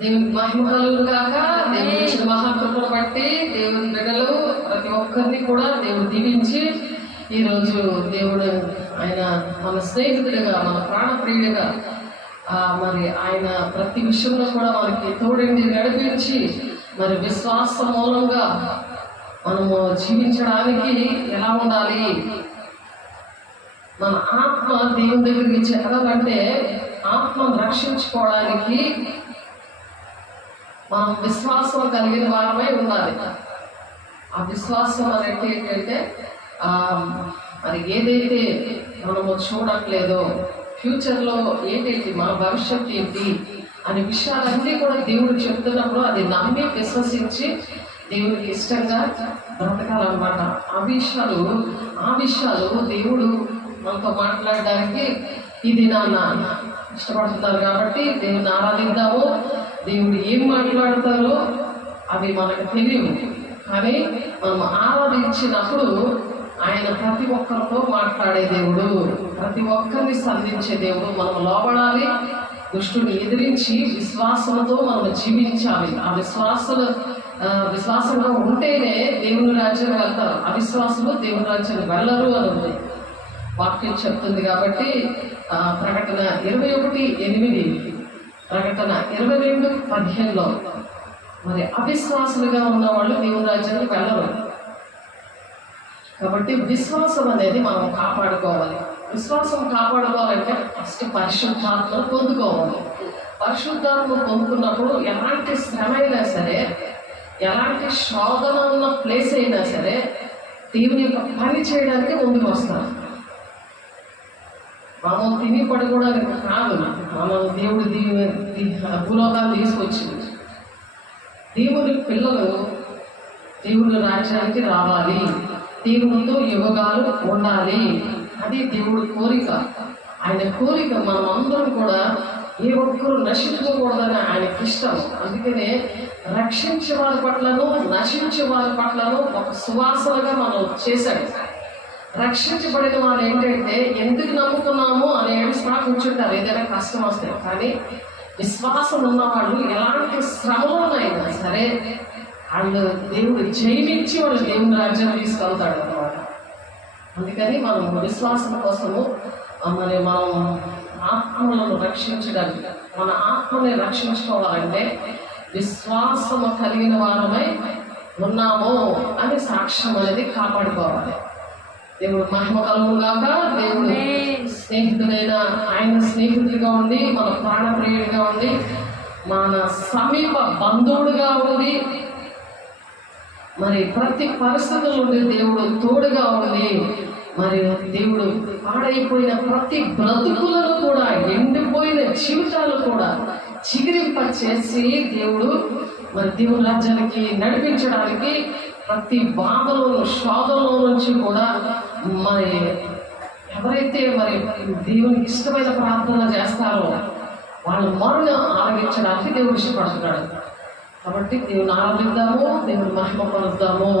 దేవునికి మహిమ కలుగును గాక. దేవుని ఇచ్చిన మహాకృపను బట్టి దేవుని బిడ్డలు ప్రతి ఒక్కరిని కూడా దేవుడు దీవించి ఈరోజు దేవుడు ఆయన మన స్నేహితుడిగా, మన ప్రాణప్రియుడిగా, మరి ఆయన ప్రతి విషయంలో కూడా మనకి తోడిండి నడిపించి మరి విశ్వాస మూలంగా మనము జీవించడానికి ఎలా ఉండాలి, మన ఆత్మ దేవుని దగ్గరికి చేరాలంటే ఆత్మను రక్షించుకోవడానికి మనం విశ్వాసం కలిగిన వారమై ఉండాలి. ఆ విశ్వాసం అనేది ఏంటంటే మరి ఏదైతే మనము చూడట్లేదో, ఫ్యూచర్లో ఏంటి, మన భవిష్యత్తు ఏంటి అనే విషయాలన్నీ కూడా దేవుడు చెప్తున్నప్పుడు అది నమ్మి విశ్వసించి దేవుడికి ఇష్టంగా బ్రతకాలన్నమాట. ఆ విషయాలు దేవుడు మనతో మాట్లాడడానికి ఇది నాన్న ఇష్టపడుతున్నారు కాబట్టి దేవుని ఆరాధిద్దాము. దేవుడు ఏం మాట్లాడతారో అవి మనకు తెలియవు, కానీ మనం ఆరాధించినప్పుడు ఆయన ప్రతి ఒక్కరితో మాట్లాడే దేవుడు, ప్రతి ఒక్కరిని సంధించే దేవుడు. మనం లోబడాలి, దుష్టుని ఎదిరించి విశ్వాసంతో మనం జీవించాలి. ఆ విశ్వాసంగా ఉంటేనే దేవుని రాజ్యానికి వెళ్తారు. అవిశ్వాసము దేవుని రాజ్యానికి వెళ్ళరు అని ఉంది వాక్యం చెప్తుంది. కాబట్టి ప్రకటన 21:8, ప్రకటన 22:15 మరి అవిశ్వాసులుగా ఉన్న వాళ్ళు దేవుని రాజ్యానికి వెళ్ళరు. కాబట్టి విశ్వాసం అనేది మనం కాపాడుకోవాలి. విశ్వాసం కాపాడుకోవాలంటే ఫస్ట్ పరిశుద్ధాత్మను పొందుకోవాలి. పరిశుద్ధాత్మను పొందుకున్నప్పుడు ఎలాంటి శ్రమ అయినా సరే, ఎలాంటి శోధన ఉన్న ప్లేస్ అయినా సరే దేవుని యొక్క పని చేయడానికి ముందుకు వస్తారు. మనం తిని పడుకోవడానికి కాదు, మనం దేవుడు భూలోకాన్ని తీసుకొచ్చింది. దేవుని పిల్లలు దేవుని రాజ్యానికి రావాలి, దేవునితో యుగాలు ఉండాలి. అది దేవుడి కోరిక. ఆయన కోరిక మనం అందరం కూడా ఏ ఒక్కరు నశించుకోకూడదని ఆయనకి ఇష్టం. అందుకనే రక్షించే వారి పట్లను, నశించే వారి పట్లను ఒక సువాసనగా మనం చేశాడు. రక్షించబడిన వాళ్ళు ఏంటంటే ఎందుకు నమ్ముకున్నాము అని ఏడుస్తా కూర్చుంటారు ఏదైనా కష్టం వస్తే. కానీ విశ్వాసం ఉన్న వాళ్ళు ఎలాంటి శ్రమలోనైనా సరే వాళ్ళు దేవుడు జయించి వాళ్ళు దేవుని రాజ్యం తీసుకెళ్తాడు అన్నమాట. అందుకని మనం విశ్వాసం కోసము మరి మనం ఆత్మలను రక్షించడానికి, మన ఆత్మని రక్షించుకోవాలంటే విశ్వాసము కలిగిన వారమై ఉన్నాము అని సాక్ష్యం అనేది కాపాడుకోవాలి. దేవుడు మహిమ కలుగుగాక. దేవుడు స్నేహితుడైన ఆయన స్నేహితుడిగా ఉండి, మన ప్రాణప్రియుడిగా ఉండి, మన సమీప బంధువుడిగా ఉండి, మరి ప్రతి పరిస్థితుల నుండి దేవుడు తోడుగా ఉండి, మరి దేవుడు పాడైపోయిన ప్రతి బ్రతుకులను కూడా, ఎండిపోయిన జీవితాలు కూడా చిగురింప చేసి దేవుడు మరి దేవుని రాజ్యానికి నడిపించడానికి ప్రతి బాధలో, శోధంలో నుంచి కూడా మరి ఎవరైతే మరి దేవునికి ఇష్టమైన ప్రార్థన చేస్తారో వాళ్ళ మరును ఆరగించడానికి దేవుడు ఇష్టపడుతున్నాడు. కాబట్టి దేవుని ఆరాధిద్దాము, దేవుని మహిమ పరుద్దాము.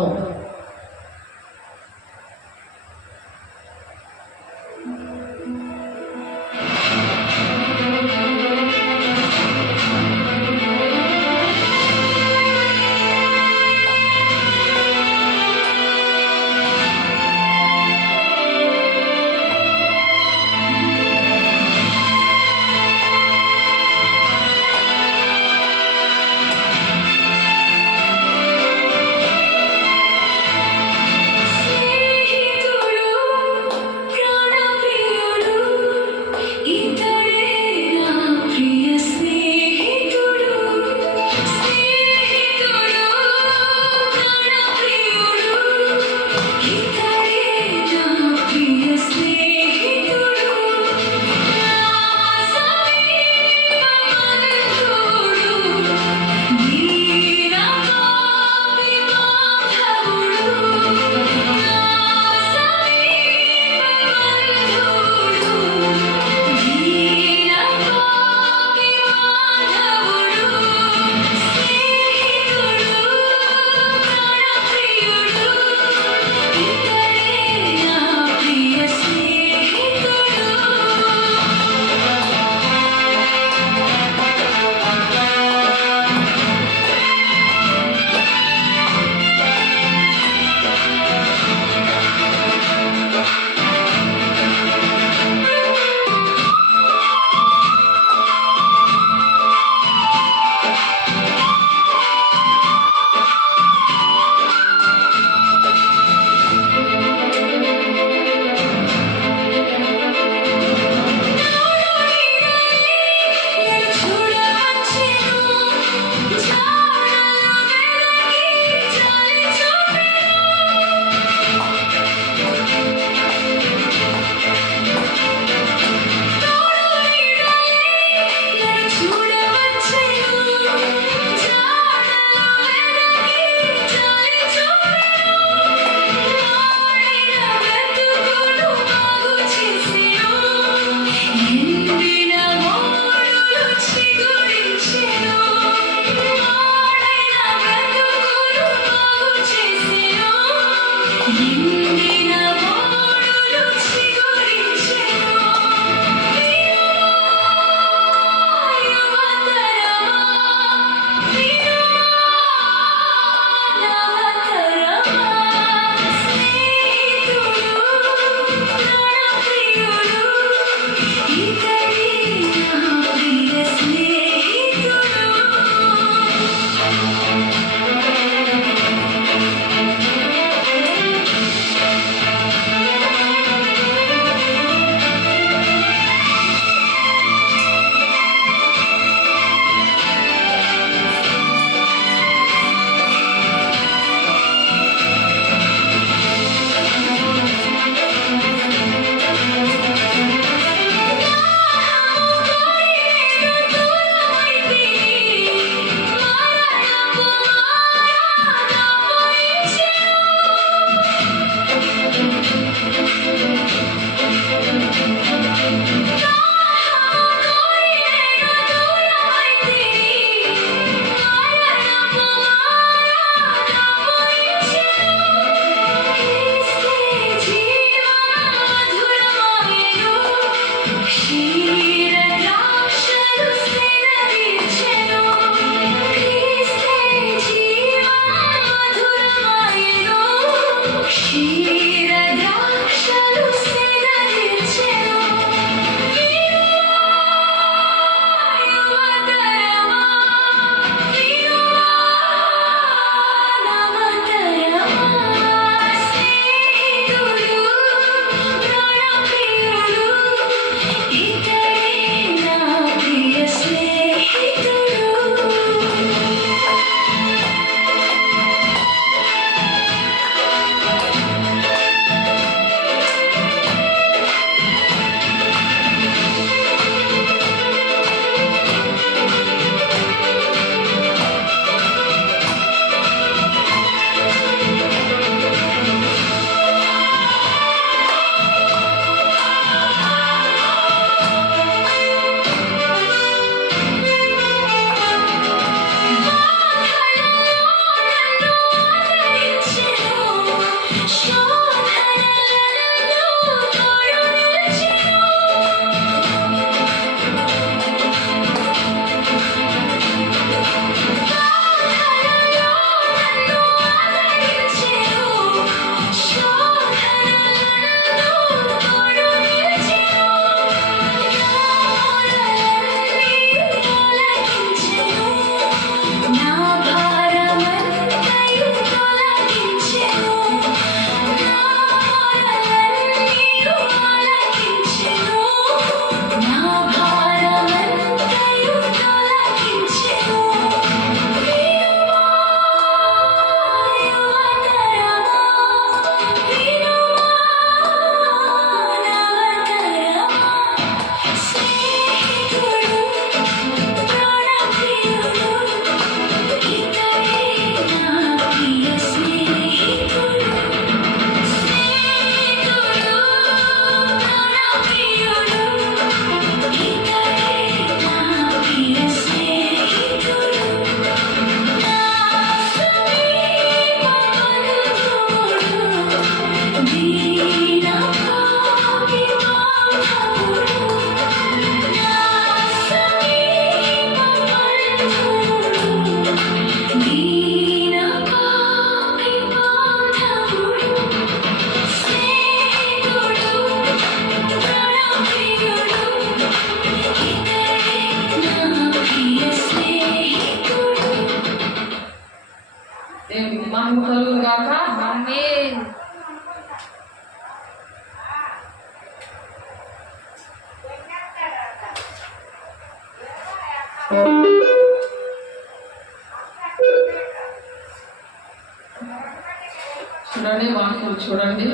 చూడండి, వాక్యం చూడండి.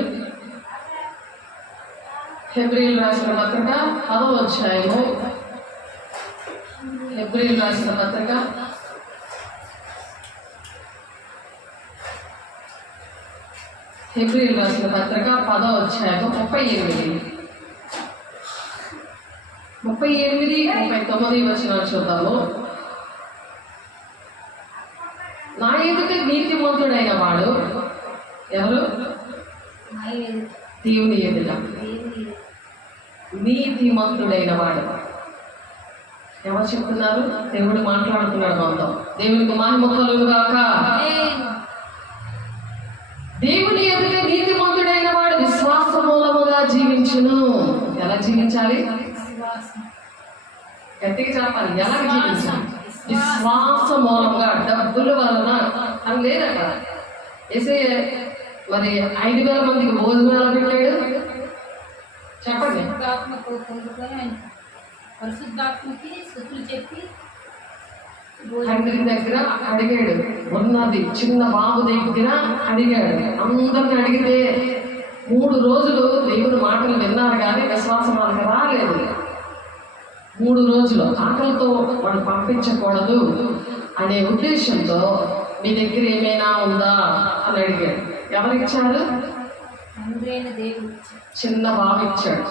హెబ్రీయులు రాసిన పత్రిక 10వ అధ్యాయము. హెబ్రీయులు రాసిన పత్రిక 10వ అధ్యాయము 38-39 వచనాలు చూద్దాము. నా ఎదుట నీతిమంతుడైన వాడు ఎవరు? దేవుని ఎదుట నీతిమంతుడైన వాడు ఎవరు చెప్తున్నారు? దేవుడు మాట్లాడుతున్నాడు మనతో. దేవునికి మహిమ కలుగుగాక. దేవుని ఎదుట నీతిమంతుడైన వాడు విశ్వాస మూలముగా జీవించును. ఎలా జీవించాలి? గట్టిగా చెప్పాలి. ఎలా జీవించాలి? విశ్వాస మూలంగా. డబ్బుల వలన అని లేదు అక్కడ. వేసే మరి 5,000 మందికి భోజనాలు పెట్టాడు. చెప్పండి. తండ్రి దగ్గర అడిగాడు. ఉన్నది చిన్న బాబు దగ్గర అడిగాడు. అందరిని అడిగితే 3 రోజులు దేవుని మాటలు విన్నారు కానీ విశ్వాసం వాళ్ళకి రాలేదు. 3 రోజులు ఆకలితో వాళ్ళు పంపించకూడదు అనే ఉద్దేశంతో మీ దగ్గర ఏమైనా ఉందా అని అడిగాడు. ఎవరిచ్చాడు? చిన్న బాబు ఇచ్చాడు.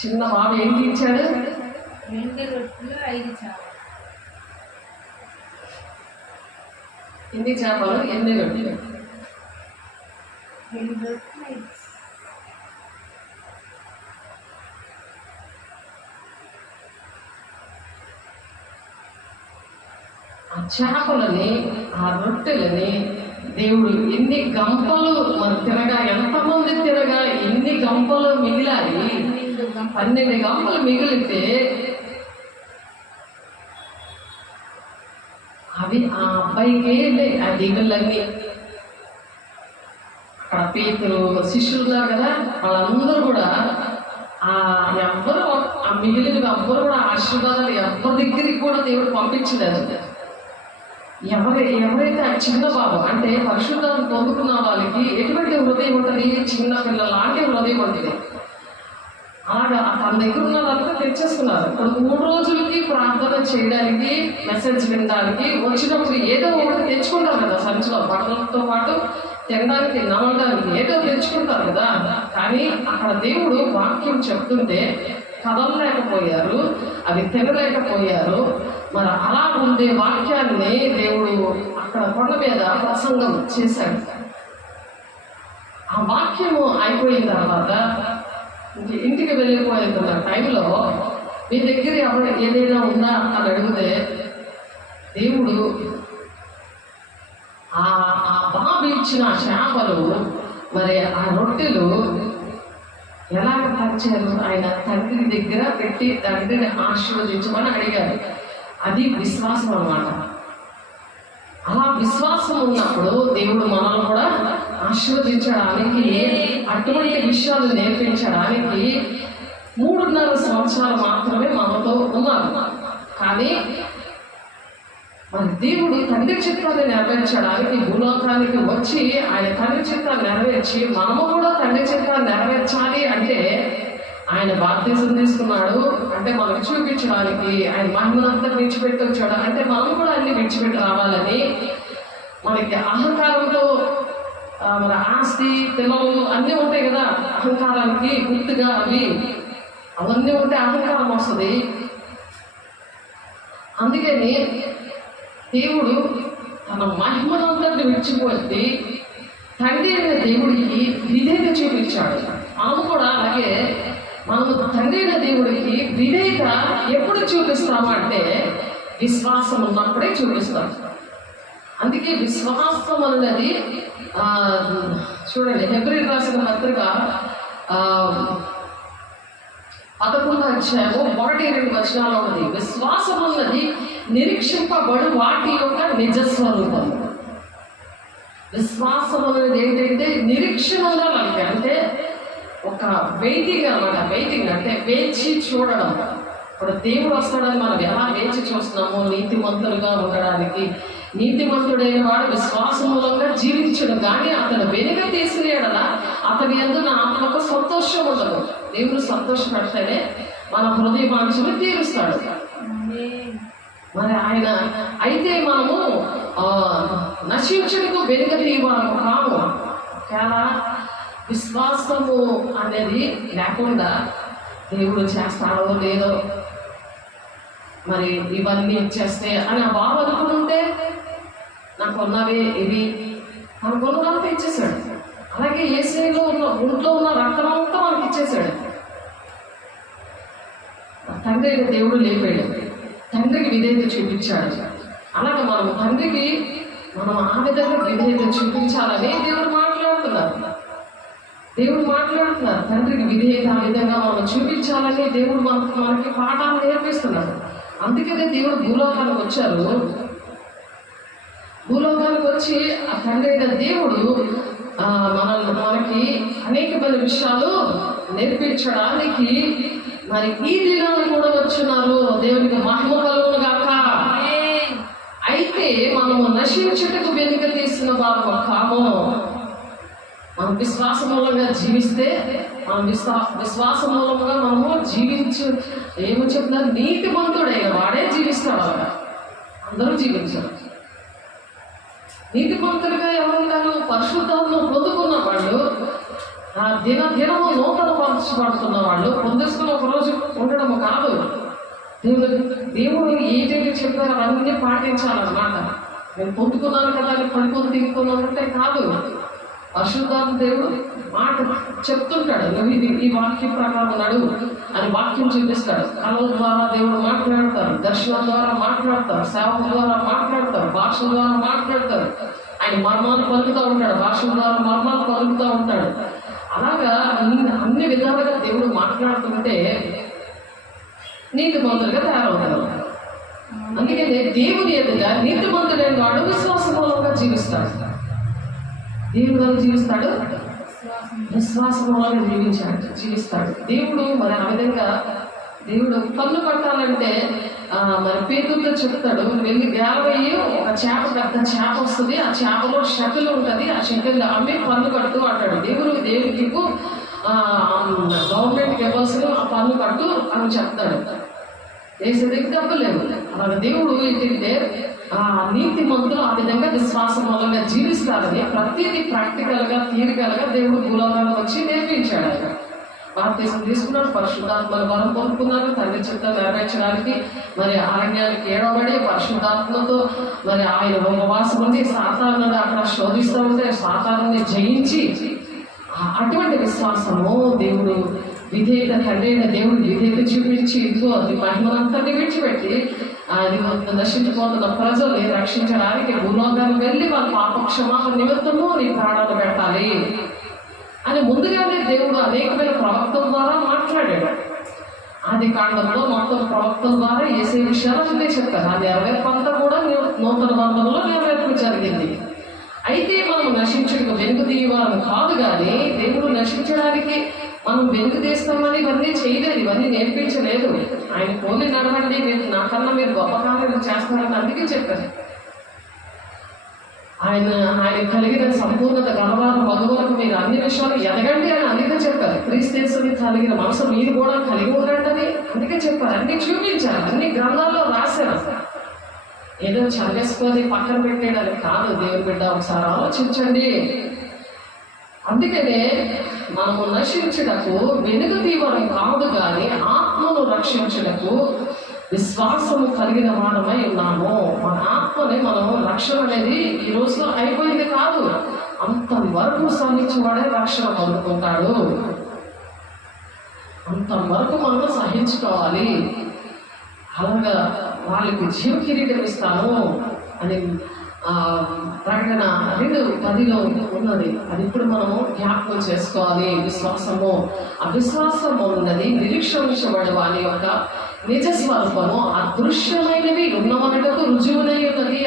చిన్న బాబు ఏంటి ఇచ్చాడు? 2 రొట్టెలు 5 చేపలు. ఎన్ని చేపలు? 8 రొట్టెలు. 2 రొట్టెలు. ఆ చేపలని, ఆ రొట్టెలని దేవుడు ఎన్ని గంపలు మన తినగా, ఎంతమంది తినగా ఎన్ని గంపలు మిగిలాయి? 12 గంపలు మిగిలితే అవి ఆ అబ్బాయికే ఆ దిగులన్నీ. అక్కడ పేతురు శిష్యులు ఉన్నారు కదా, వాళ్ళందరూ కూడా ఎవ్వరు ఆ మిగిలిన ఎవ్వరు కూడా ఆశీర్వాదాలు ఎవరి దగ్గరికి కూడా దేవుడు పంపించలేదు. ఎవరైతే ఆ చిన్న బాబు అంటే పరిశుద్ధాన్ని పొందుకున్న వాళ్ళకి ఎటువంటి హృదయం ఉంటుంది? చిన్న పిల్లల లాంటి హృదయం ఉంటుంది. అలాగా తన దగ్గర ఉన్న వాళ్ళంతా తెచ్చేసుకున్నారు. ఇప్పుడు 3 రోజులకి ప్రార్థన చేయడానికి, మెసేజ్ వినడానికి వచ్చినప్పుడు ఏదో ఒకటి తెచ్చుకుంటారు కదా సంచిలో. బట్టలతో పాటు తినడానికి, నమ్మడానికి ఏదో తెచ్చుకుంటారు కదా. కానీ అక్కడ దేవుడు వాక్యం చెప్తుంటే కదలలేకపోయారు, అవి తినలేకపోయారు. మరి అలా ఉండే వాక్యాన్ని దేవుడు అక్కడ కొండ మీద ప్రసంగం చేశాడు. ఆ వాక్యము అయిపోయిన తర్వాత ఇంటికి వెళ్ళిపోతున్న టైంలో మీ దగ్గర ఏదైనా ఉందా అని అడిగితే దేవుడు ఆ బాబు ఇచ్చిన చేపలు, మరి ఆ రొట్టెలు ఎలాగ పరిచారు? ఆయన తండ్రి దగ్గర పెట్టి తండ్రిని ఆశీర్వదించమని అడిగారు. అది విశ్వాసం అన్నమాట. అలా విశ్వాసం ఉన్నప్పుడు దేవుడు మనల్ని కూడా ఆశీర్వదించడానికి, అటువంటి విషయాలు నేర్పించడానికి 3.5 సంవత్సరాలు మాత్రమే మనతో ఉన్నారు. కానీ మరి దేవుడు తండ్రి చిత్తాన్ని నెరవేర్చడానికి భూలోకానికి వచ్చి ఆయన తండ్రి చిత్తాన్ని నెరవేర్చి మనము కూడా తండ్రి చిత్తాన్ని నెరవేర్చాలి అంటే ఆయన బాప్తిజం తీసుకున్నాడు అంటే మనకు చూపించడానికి, ఆయన మహిమనంతా విడిచిపెట్టి వచ్చాడు అంటే మనం కూడా అన్ని విడిచిపెట్టి రావాలని. మనకి అహంకారంతో మన ఆస్తి, పిల్లలు అన్నీ ఉంటాయి కదా, అహంకారానికి గుర్తుగా అవన్నీ ఉంటే అహంకారం వస్తుంది. అందుకని దేవుడు తన మహిమనంతటిని విడిచిపోయి తండ్రి అయిన దేవుడికి విధేయత చూపించాడు. మనము కూడా అలాగే మనము తండ్రి అయిన దేవుడికి విధేయత ఎప్పుడు చూపిస్తామంటే విశ్వాసం ఉన్నప్పుడే చూపిస్తాం. అందుకే విశ్వాసం అన్నది చూడండి, హెబ్రీయులు రాసిన పత్రిక 11వ అధ్యాయము 1-2 వచనాలు ఉన్నది. విశ్వాసం అన్నది నిరీక్షింపబడు వాటి యొక్క నిజస్వరూపం. విశ్వాసం అనేది ఏంటంటే నిరీక్షణగా మనకి, అంటే ఒక వెయిటింగ్ అనమాట. వెయిటింగ్ అంటే వేచి చూడడం. ఇప్పుడు దేవుడు వస్తాడని మనం ఎలా వేచి చూస్తున్నామో నీతిమంతులుగా ఉండడానికి. నీతిమంతుడైన వాడు విశ్వాస మూలంగా జీవించడు, కానీ అతను వెనుక తీసిన యెడల అతని యందు నా ఆత్మకు సంతోషం ఉండదు. దేవుడు సంతోషపడితేనే మన హృదయ వాంఛను తీరుస్తాడు. మరి ఆయన అయితే మనము నశించుటకు వెనుక తీయవాము కాము. చాలా విశ్వాసము అనేది లేకుండా దేవుడు చేస్తాడో లేదో, మరి ఇవన్నీ ఇచ్చేస్తే అని ఆ బాబు అనుకుంటే నాకు ఉన్నవి ఇవి అనుకున్నదంతా ఇచ్చేసాడు. అలాగే యేసయ్యలో ఉన్న ఒంట్లో ఉన్న రక్తం అంతా మనకి ఇచ్చేసాడు. తండ్రి దేవుడు లేపాడు, తండ్రికి విధేయత చూపించాడు. అలాగే మనం తండ్రికి మనం ఆ విధంగా విధేయత చూపించాలని దేవుడు మాట్లాడుతున్నారు. తండ్రికి విధేయత ఆ విధంగా మనం చూపించాలని దేవుడు మనకి పాఠాలు నేర్పిస్తున్నాడు. అందుకనే దేవుడు భూలోకానికి వచ్చారు. భూలోకానికి వచ్చి ఆ తండ్రి అయిన దేవుడు మనకి అనేకమైన విషయాలు నేర్పించడానికి మరి ఈ దినాలు కూడా వచ్చున్నారు. దేవునికి మహిమ కలుగును గాక. అయితే మనము నశించుటకు వెనుక తీసిన వారు కాము. మనం విశ్వాస మూలంగా జీవిస్తే, మనం విశ్వాస మూలంగా మనము ఏమో చెప్తున్నారు, నీతిమంతుడైన వాడే జీవిస్తాడు. అలా అందరూ జీవించారు. నీతిమంతులుగా ఎవరున్నారు? పరిశుద్ధాత్మను పొందుకున్న వాళ్ళు, దినము నూతన పరచబడుతున్న వాళ్ళు. పొందేసుకుని ఒక రోజు ఉండడము కాదు. దేవుడు ఏదైతే చెప్పారో అవన్నీ పాటించాలన్నమాట. నేను పొందుకున్నాను కదా అని పడుకొని తిరుగుకున్నాను అంటే కాదు. పరిశుద్ధాత్మ దేవుడు మాట చెప్తుంటాడు, నువ్వు ఈ వాక్యం ప్రకారం నడువు అని వాక్యం చూపిస్తాడు. కళల ద్వారా దేవుడు మాట్లాడతారు, దర్శనం ద్వారా మాట్లాడతారు, సేవల ద్వారా మాట్లాడతారు, భాషల ద్వారా మాట్లాడతారు. ఆయన మర్మాలు పలుకుతూ ఉంటాడు, భాషల ద్వారా మర్మాలు పలుకుతూ ఉంటాడు. అలాగా అన్ని విధాలుగా దేవుడు మాట్లాడుతుంటే నీతిమంతులుగా తయారవుతారు. అందుకనే దేవుని ఎదుగా నీతిమంతుడైన వాడు విశ్వాస మూలంగా జీవిస్తాడు. దేవుడు జీవిస్తాడు, విశ్వాస మూలంగా జీవిస్తాడు. దేవుడు మరి ఆ విధంగా దేవుడు పన్ను కట్టాలంటే మరి పేరుతో చెప్తాడు, వెళ్ళి వేలవయ్యి ఒక చేప, పెద్ద చేప వస్తుంది, ఆ చేపలో షకలు ఉంటుంది, ఆ షకలు అమ్మి పన్ను కట్టు అంటాడు. దేవుడికి గవర్నమెంట్కి ఇవ్వాల్సిన ఆ పన్ను కట్టు అని చెప్తాడు. వేసేదికి డబ్బు లేదు. అలాగే దేవుడు ఏంటంటే నీతిమంతులు ఆ విధంగా విశ్వాస మూలంగా జీవిస్తారని ప్రతిదీ ప్రాక్టికల్గా తీరికలుగా దేవుడు భూలోకానికి వచ్చి నేర్పించాడు. ఆయన బాప్తిసం తీసుకున్నాడు, పరిశుద్ధాత్మను వరం పొందుకున్నారు, తండ్రి చిత్త నెరవేర్చడానికి మరి అరణ్యానికి ఏడవబడి పరిశుద్ధాత్మతో మరి ఆయన ఉపవాసం ఉండి సాతానుని అక్కడ శోధిస్తూ ఉంటే సాతానుని జయించి అటువంటి విశ్వాసము దేవుడు విధేయత, తండ్రి అయిన దేవుడు విధేయత చూపించి ఇదిగో అది మహిమనంతటి విడిచిపెట్టి అది నశించిపోతున్న ప్రజల్ని రక్షించడానికి భూలోకానికి వెళ్ళి వాళ్ళ పాప క్షమాపణ నిమిత్తము నీ ప్రాణాలు పెట్టాలి అని ముందుగానే దేవుడు అనేకమైన ప్రవక్తల ద్వారా మాట్లాడాడు. ఆది కాండంలో మొత్తం ప్రవక్తల ద్వారా యేసయ్య విషయాలన్నీ చెప్పారు. అది 60 కూడా నూతన బంధంలో నెరవేర్పు జరిగింది. అయితే మనం నశించడానికి వెనుక తీయవారం కాదు, కానీ దేవుడు నశించడానికి మనం వెనుక తీస్తామని ఇవన్నీ చేయలేదు, ఇవన్నీ నేర్పించలేదు. ఆయన పోలి నడవండి, మీరు నాకన్నా మీరు గొప్ప కార్యాలు చేస్తారని అందుకే చెప్పారు. ఆయన కలిగిన సంపూర్ణత గలవారు మగవారికి మీరు అన్ని విషయాలు ఎదగండి అని అందుకే చెప్పారు. క్రీస్తుని కలిగిన మనసు మీరు కూడా కలిగి ఉండండి అని అందుకే చెప్పారు. అన్ని చూపించారు, అన్ని గ్రంథాల్లో రాశారు. ఏదో చదివేసుకొని పక్కన పెట్టేయడానికి కాదు. దేవుని బిడ్డ ఒకసారి ఆలోచించండి. అందుకనే మనము నశించుటకు వెనుక తీవడం కాదు, కానీ ఆత్మను రక్షించుటకు విశ్వాసము కలిగిన వారమై ఉన్నాము. మన ఆత్మని మనం రక్షణ అనేది ఈ రోజులో అయిపోయింది కాదు. అంతవరకు సహించేవాడే రక్షణ పొందుకుంటాడు. అంతవరకు మనం సహించుకోవాలి. అలాగా వాళ్ళకి జీవ కిరీటం ఇస్తాను అని ప్రకటన 2:10 ఉన్నది. అది ఇప్పుడు మనము జ్ఞాపకం చేసుకోవాలి. విశ్వాసము, ఆ విశ్వాసము ఉన్నది నిరీక్షించబడే వాని యొక్క నిజ స్వరూపము. అదృశ్యమైనవి ఉన్నవనటకు రుజువునై ఉన్నది.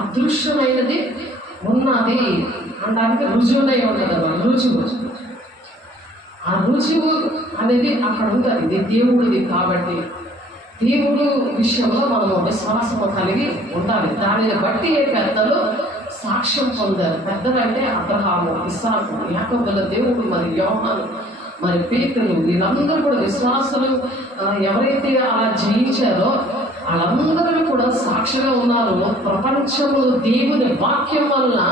అదృశ్యమైనది ఉన్నది అనడానికి రుజువునై ఉన్నది. రుజువు ఆ రుజువు అనేది అక్కడ ఉంటుంది. ఇది దేవుడిది కాబట్టి దేవుడు విషయంలో మనము విశ్వాసము కలిగి ఉండాలి. దానిని బట్టి పెద్దలు సాక్ష్యం పొందారు. పెద్దలంటే అబ్రహాము, ఇస్సాకు, యాకోబుల దేవుడు, మరి యోహాను, మరి పేతురు, వీళ్ళందరూ కూడా విశ్వాసులు. ఎవరైతే అలా జయించారో వాళ్ళందరూ కూడా సాక్షిగా ఉన్నారు. ప్రపంచంలో దేవుని వాక్యం వలన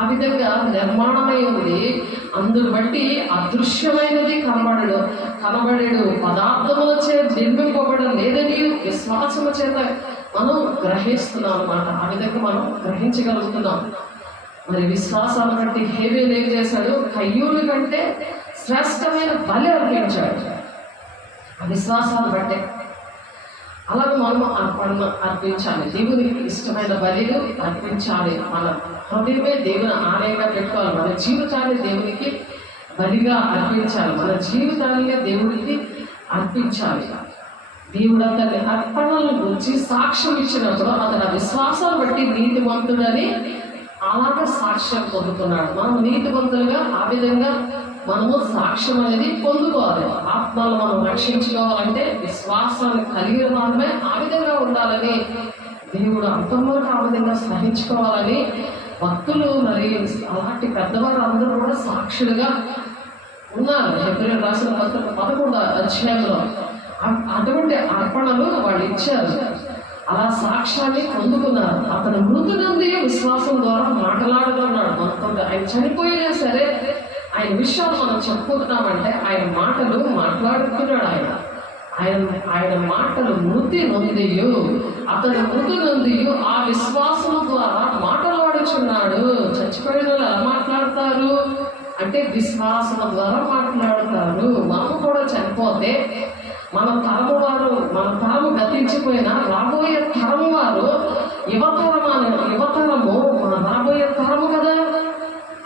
ఆ విధంగా నిర్మాణమై ఉంది. అందును బట్టి అదృశ్యమైనది కనబడేడు పదార్థముల చేత నిర్మింపబడం లేదని విశ్వాసము చేత మనం గ్రహిస్తున్నాం అన్నమాట. ఆ విధంగా మనం గ్రహించగలుగుతున్నాం. మరి విశ్వాసాన్ని బట్టి హేబేలు ఏం చేశాడు? కయ్యూని కంటే శ్రేష్టమైన బలి అర్పించాడు. ఆ విశ్వాసాన్ని బట్టే అలాగే మనం అర్పించాలి. దేవునికి ఇష్టమైన బలిలు అర్పించాలి. మన హృదయమే దేవుని ఆలయంగా పెట్టుకోవాలి. మన జీవితాన్ని దేవునికి బలిగా అర్పించాలి. మన జీవితాన్ని దేవుడికి అర్పించాలి. దేవుడు అతని అర్పణలను గురించి సాక్ష్యం ఇచ్చినప్పుడు అతని విశ్వాసాన్ని బట్టి నీతిమంతుడని అలాగే సాక్ష్యం పొందుతున్నాడు. మనం నీతిమంతులుగా ఆ విధంగా మనము సాక్ష్యం అనేది పొందుకోవాలి. ఆత్మలు మనం రక్షించుకోవాలంటే విశ్వాసాన్ని కలిగిన వారమే ఆ విధంగా ఉండాలని దేవుడు అంతవరకు ఆ విధంగా సహించుకోవాలని భక్తులు మరి అలాంటి పెద్దవారు అందరూ కూడా సాక్షులుగా ఉన్నారు. హెబ్రీయులకు రాసిన పత్రిక 11వ అధ్యాయంలో అటువంటి అర్పణలు వాళ్ళు ఇచ్చారు. అలా సాక్ష్యాన్ని పొందుకున్నారు. అతను మృతి నుండి విశ్వాసం ద్వారా మాట్లాడుతున్నాడు. మనతో ఆయన చనిపోయినా సరే ఆయన విషయాలు మనం చెప్పుకుంటున్నామంటే ఆయన మాటలు మాట్లాడుతున్నాడు. ఆయన మాటలు మృతి నొందియు, అతని మృతి నొందియు ఆ విశ్వాసం ద్వారా మాట్లాడుచున్నాడు. చచ్చిపోయిన వాళ్ళు ఎలా మాట్లాడతారు అంటే విశ్వాసం ద్వారా మాట్లాడతారు. మనము కూడా చనిపోతే మన తరము గతించిపోయినా రాబోయే తరము వారు యువతరము మన రాబోయే తరము కదా,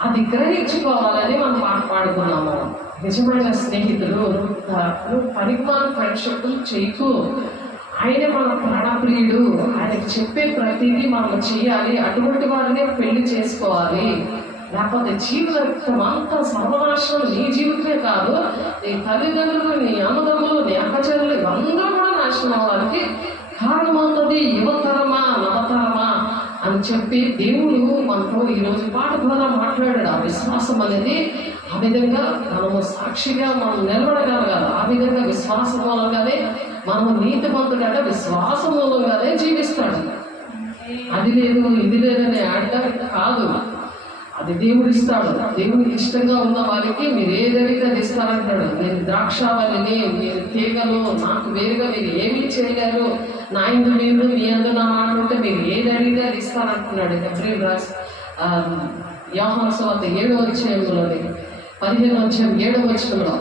అది గ్రహించుకోవాలని మనం పాడుకున్నాము. నిజమైన స్నేహితులు పరిమాణ ఫ్రెండ్షిప్ చేయకు. ఆయన మన ప్రాణప్రియుడు. ఆయనకి చెప్పే ప్రతిదీ మనం చేయాలి. అటువంటి వారినే పెళ్లి చేసుకోవాలి. లేకపోతే జీవితం అంతా సర్వనాశనం. నీ జీవితమే కాదు, నీ తల్లిదండ్రులు, నీ అన్నదమ్ములు, నీ అక్కచెల్లెలు ఇవందరూ కూడా నాశనం అవ్వడానికి కారణమవుతుంది. యువతరమా నవతరమా అని చెప్పి దేవుడు మనతో ఈరోజు పాట ద్వారా మాట్లాడాడు. ఆ విశ్వాసం అనేది ఆ విధంగా మనము సాక్షిగా మనం నిలబడగలగాలి. ఆ విధంగా విశ్వాసం మూలంగానే మనము నీతిమంతులుగా విశ్వాసం మూలంగానే జీవిస్తాడు. అది లేదు ఇది లేదని అంటే కాదు, అది దేవుడు ఇస్తాడు. దేవుడికి ఇష్టంగా ఉన్న వారికి మీరు ఏదైతే అది ఇస్తారంటాడు. నేను ద్రాక్షావళిని, మీరు తీగలు, నాకు వేరుగా మీరు ఏమీ చేయలేరు. నా ఇందు మీరు, మీ అందు నా మాట ఉంటే మీరు ఏది అడిగితే అది ఇస్తారంటున్నాడు. హెబ్రీయులకు రాసి యోహాను సువార్త 7వ అధ్యాయంలోని 15వ అధ్యాయం 7వ వచనంలో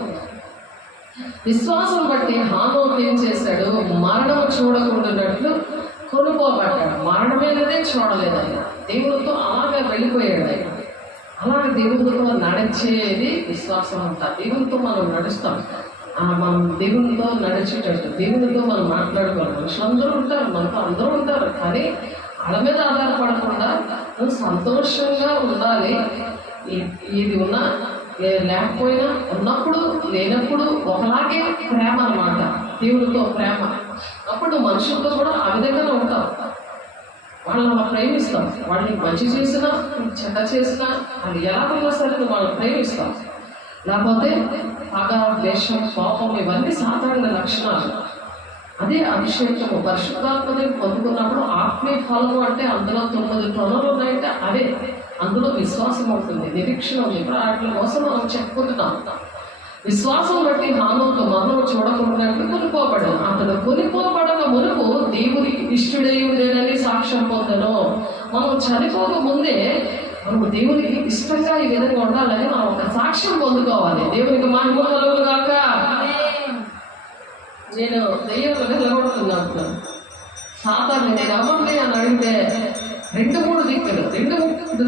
విశ్వాసం బట్టి హానోకు ఏం చేశాడు? మరణము చూడకుండానట్లు కొనుక్కోబడ్డాడు. మరణమేనదే చూడలేదు ఆయన. దేవుడితో అలాగే వెళ్ళిపోయాడు ఆయన. అలాగే దేవుడితో నడిచేది విశ్వాసం అంట. దేవుడితో మనం నడుస్తాం. మనం దేవునితో నడిచేటట్టు దేవునితో మనం మాట్లాడుకోవాలి. మనుషులందరూ ఉంటారు, మనతో అందరూ ఉంటారు. కానీ వాళ్ళ మీద ఆధారపడకుండా నువ్వు సంతోషంగా ఉండాలి. ఇది ఉన్నా లేకపోయినా, ఉన్నప్పుడు లేనప్పుడు ఒకలాగే ప్రేమ అన్నమాట. దేవుడితో ప్రేమ. అప్పుడు మనుషులతో కూడా ఆ విధంగానే ఉంటాం. వాళ్ళని మనం ప్రేమిస్తాం. వాళ్ళని మంచి చేసినా చెడ్డ చేసినా అది ఎలా ఉన్నా సరే నువ్వు వాళ్ళని ప్రేమిస్తాం. లేకపోతే పగ, ద్వేషం, కోపం ఇవన్నీ సాధారణ లక్షణాలు. అదే అభిషేకము పరిశుద్ధాత్మని పొందుకున్నప్పుడు ఆత్మీయ ఫలము అంటే అందులో 9 తొనలు ఉన్నాయంటే అవే. అందులో విశ్వాసం ఉంటుంది, నిరీక్షణ ఉంది. ఇప్పుడు వాటి కోసం మనం చెప్పుకుంటున్నాం. విశ్వాసం బట్టి హానోకు మరణం చూడకుండాట్లు కొనుక్కోబడను. అతను కొనుక్కోబడక మునుపు దేవునికి ఇష్టడై ఉండేనని సాక్ష్యం పొందను. మనం చనిపోక ముందే మనము దేవునికి ఇష్టంగా ఈ విధంగా ఉండాలని మనం ఒక సాక్ష్యం పొందుకోవాలి. దేవునికి మహిమ కలుగును గాక. నేను దెయ్యంలో నిలబడుతున్నప్పుడు సాతాను నేను ఎవరిని అని అడిగితే 2-3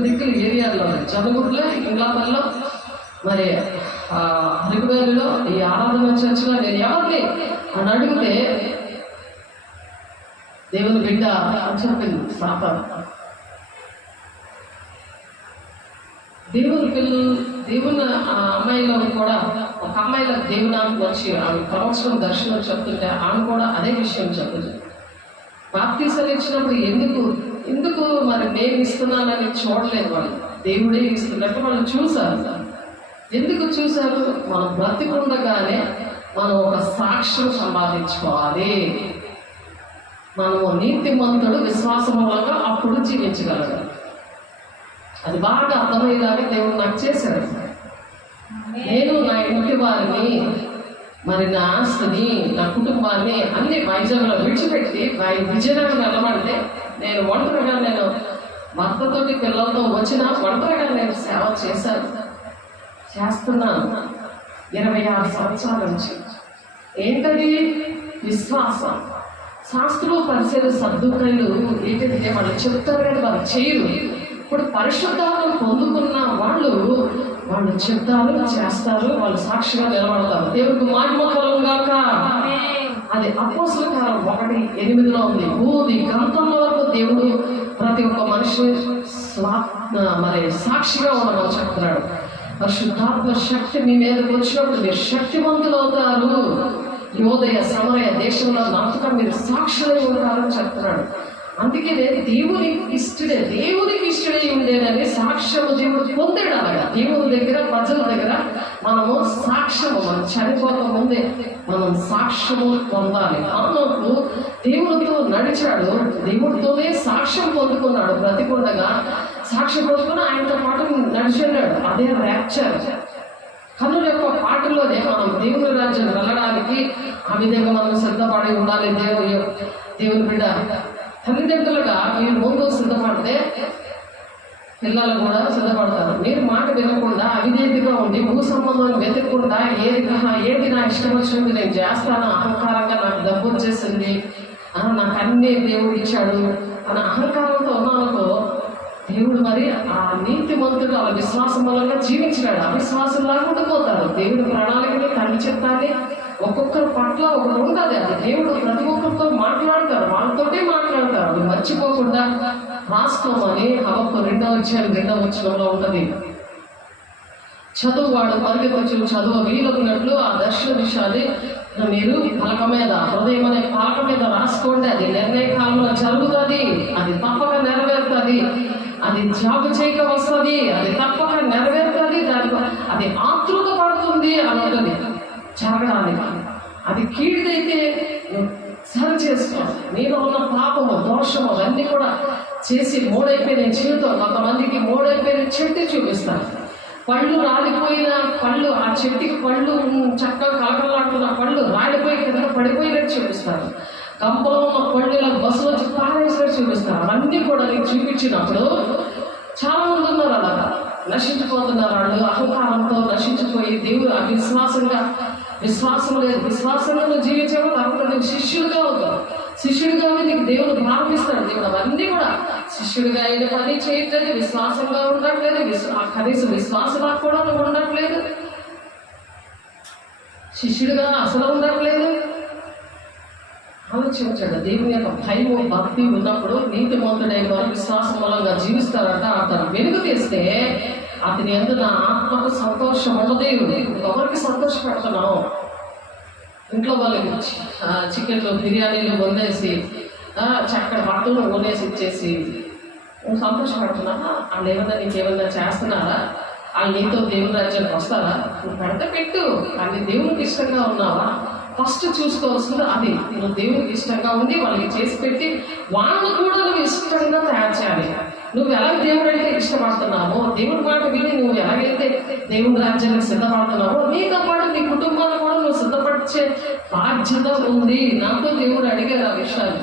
దిక్కులు ఏరియాల్లో చదువులో, ఇంగ్లాపల్లో, మరి అరుగువేలులో, ఈ ఆరాధన చర్చిలో నేను ఎవరిని అని అడిగితే దేవుని బిడ్డ అని చెప్పింది సాతాను. దేవుని అమ్మాయిలో కూడా ఒక అమ్మాయిల దేవునానికి వచ్చి ఆమె ప్రవచనం దర్శనం చెప్తుంటే ఆమె కూడా అదే విషయం చెప్తుంది. బాప్తీసాలు ఇచ్చినప్పుడు ఎందుకు మరి నేను ఇస్తున్నానని చూడలేదు, వాళ్ళు దేవుడే ఇస్తున్నట్టు వాళ్ళు చూశారు. ఎందుకు చూశారు? మనం బ్రతికుండగానే మనం ఒక సాక్ష్యం సంపాదించుకోవాలి. మనము నీతిమంతుడు విశ్వాసం వల్ల అప్పుడు జీవించగలరు. అది బాగా అర్థమయ్యేలాగా దేవుడు నాకు చేశాడు. నేను నా ఇంటి వారిని, మరి నా ఆస్తిని, నా కుటుంబాన్ని అన్ని వైజాగ్లో విడిచిపెట్టి విజయనగరం వెళ్ళమంటే నేను ఒంటరిగా, నేను భర్తతోటి పిల్లలతో వచ్చిన ఒంటరిగా నేను సేవ చేస్తున్నాను 26 సంవత్సరాల నుంచి. ఏంటది? విశ్వాసం. శాస్త్రులు పరిచయం సర్దుకాయలు ఏంటంటే వాళ్ళు చెప్తారు కానీ వాళ్ళు చేయరు. ఇప్పుడు పరిశుద్ధాలను పొందుకున్న వాళ్ళు చెప్తారు, చేస్తారు, వాళ్ళు సాక్షిగా నిలబడతారు. దేవుడికి మహిమ కలుగుగాక. అది అపోస్తలుల కార్యం 1:8 ఉంది. భూది గంతంలో వరకు దేవుడు ప్రతి ఒక్క మనిషి మరి సాక్షిగా ఉండమని చెప్తున్నాడు. పరిశుద్ధాత్మ శక్తి మీ మీదకి వచ్చినప్పుడు మీరు శక్తివంతులు అవుతారు. యోదయ సమరయ దేశంలో అంతటా మీరు సాక్షులై ఉంటారని చెప్తున్నాడు. అందుకే దేవునికి ఇష్టడై ఉండేదని సాక్ష్యము దేవుడు పొందాడు. అలాగా దేవుని దగ్గర, ప్రజల దగ్గర మనము సాక్ష్యము, మనం చనిపోక ముందే మనం సాక్ష్యము పొందాలి. ఆనోకు దేవుడితో నడిచాడు, దేవుడితోనే సాక్ష్యం పొందుకున్నాడు. బ్రతికుండగా సాక్ష్యం పొందుకుని ఆయనతో పాటు నడిచెళ్ళాడు. అదే ర్యాప్చర్. కనుల యొక్క పాటలోనే మనం దేవుని రాజ్యం వెళ్ళడానికి ఆ విధంగా మనం సిద్ధపడి ఉండాలి. దేవుని బిడ్డ తల్లిదండ్రులుగా మీరు ముందు సిద్ధపడితే పిల్లలు కూడా సిద్ధపడతారు. మీరు మాట వినకుండా అవిధేయతగా ఉండి భూ సంబంధం వెతకకుండా ఏది నా ఇష్టం వచ్చినట్టు నేను చేస్తాను, అహంకారంగా నాకు డబ్బు వచ్చేసింది, నాకు అన్నీ దేవుడు ఇచ్చాడు అన్న అహంకారంతో ఉన్నానుకో, దేవుడు మరి ఆ నీతిమంతుడు ఆ విశ్వాసం వల్ల జీవించినాడు. అవిశ్వాసంలాగా ఉండిపోతారు. దేవుడి ప్రణాళికని, తండ్రి చిత్తాన్ని ఒక్కొక్కరి పట్ల ఒకటి ఉంటుంది. అది దేవుడు ప్రతి ఒక్కరితో మాట్లాడతారు, వాళ్ళతోటే మాట్లాడతారు. అది మర్చిపోకుండా రాసుకోమని హబక్కు 2:2 ఉంటుంది. చదువువాడు పరిగెత్తు చదువు వీలున్నట్లు ఆ దర్శన విషయాన్ని మీరు పలక మీద, హృదయం అనే పలక మీద రాసుకోండి. అది నిర్ణయ కాలంలో జరుగుతుంది, అది తప్పక నెరవేరుతుంది. అది జాబు చేయక వస్తుంది, అది తప్పక నెరవేరుతుంది. అది ఆతృత పడుతుంది అని ఉంటుంది జరగడానికి. అది కీడుదైతే సరి చేసుకోవాలి. నీలో ఉన్న పాపము, దోషము అవన్నీ కూడా చేసి మూడైపోయిన జీవితం. కొంతమందికి మూడైపోయిన చెట్టు చూపిస్తారు. పళ్ళు రాలిపోయిన పళ్ళు, ఆ చెట్టుకి పళ్ళు చక్కగా కలకలాడుతున్న పళ్ళు రాలిపోయి కింద పడిపోయినట్టు చూపిస్తారు. కంపలో ఉన్న పళ్ళుల బస్సు వచ్చి పారేసినట్టు చూపిస్తారు. అవన్నీ కూడా నీకు చూపించినప్పుడు చాలా మంది ఉన్నారు అలాగా నశించిపోతున్నారు. వాళ్ళు అహంకారంతో నశించిపోయి దేవుడు విశ్వాసం లేదు. విశ్వాసంలో నువ్వు జీవించేవాడు అప్పుడు నువ్వు శిష్యుడిగా అవుతావు. శిష్యుడిగా నీకు దేవుడు ప్రారంభిస్తాడు. దేవుడు అవన్నీ కూడా శిష్యుడిగా అయిన పని చేయట్లేదు, విశ్వాసంగా ఉండట్లేదు, కనీసం విశ్వాసంగా కూడా నువ్వు ఉండట్లేదు, శిష్యుడిగా అసలు ఉండట్లేదు. ఆలోచించాడు. దేవుని యొక్క భయము, భక్తి ఉన్నప్పుడు నీతిమంతుడైన వారు విశ్వాసం మూలంగా జీవిస్తారంట. అతను వెలుగు తీస్తే అతని యందు నా ఆత్మకు సంతోషం ఉండదు. ఎవరికి సంతోషపెడుతున్నావు? ఇంట్లో వాళ్ళకి చికెన్లు, బిర్యానీలు వండేసి చక్కటి బట్టలు వండేసి ఇచ్చేసి నువ్వు సంతోషపడుతున్నావా? వాళ్ళు ఏమన్నా నీకేమన్నా చేస్తున్నారా? వాళ్ళు నీతో దేవుని రాజ్యానికి వస్తారా? నువ్వు పెడితే పెట్టు, కానీ దేవునికి ఇష్టంగా ఉన్నావా? ఫస్ట్ చూసుకోవాల్సింది అది. నువ్వు దేవునికి ఇష్టంగా ఉండి వాళ్ళకి చేసి పెట్టి వాళ్ళను కూడా నువ్వు ఇష్టంగా తయారు చేయాలి. నువ్వు ఎలా దేవుడు అంటే ఇష్టపడుతున్నావో, దేవుడి మాట విని నువ్వు ఎలాగైతే దేవుడి రాజ్యానికి సిద్ధపడుతున్నావో, నీతో పాటు నీ కుటుంబాన్ని కూడా నువ్వు సిద్ధపరిచే బాధ్యత ఉంది. నాతో దేవుడు అడిగారు ఆ విషయాలు.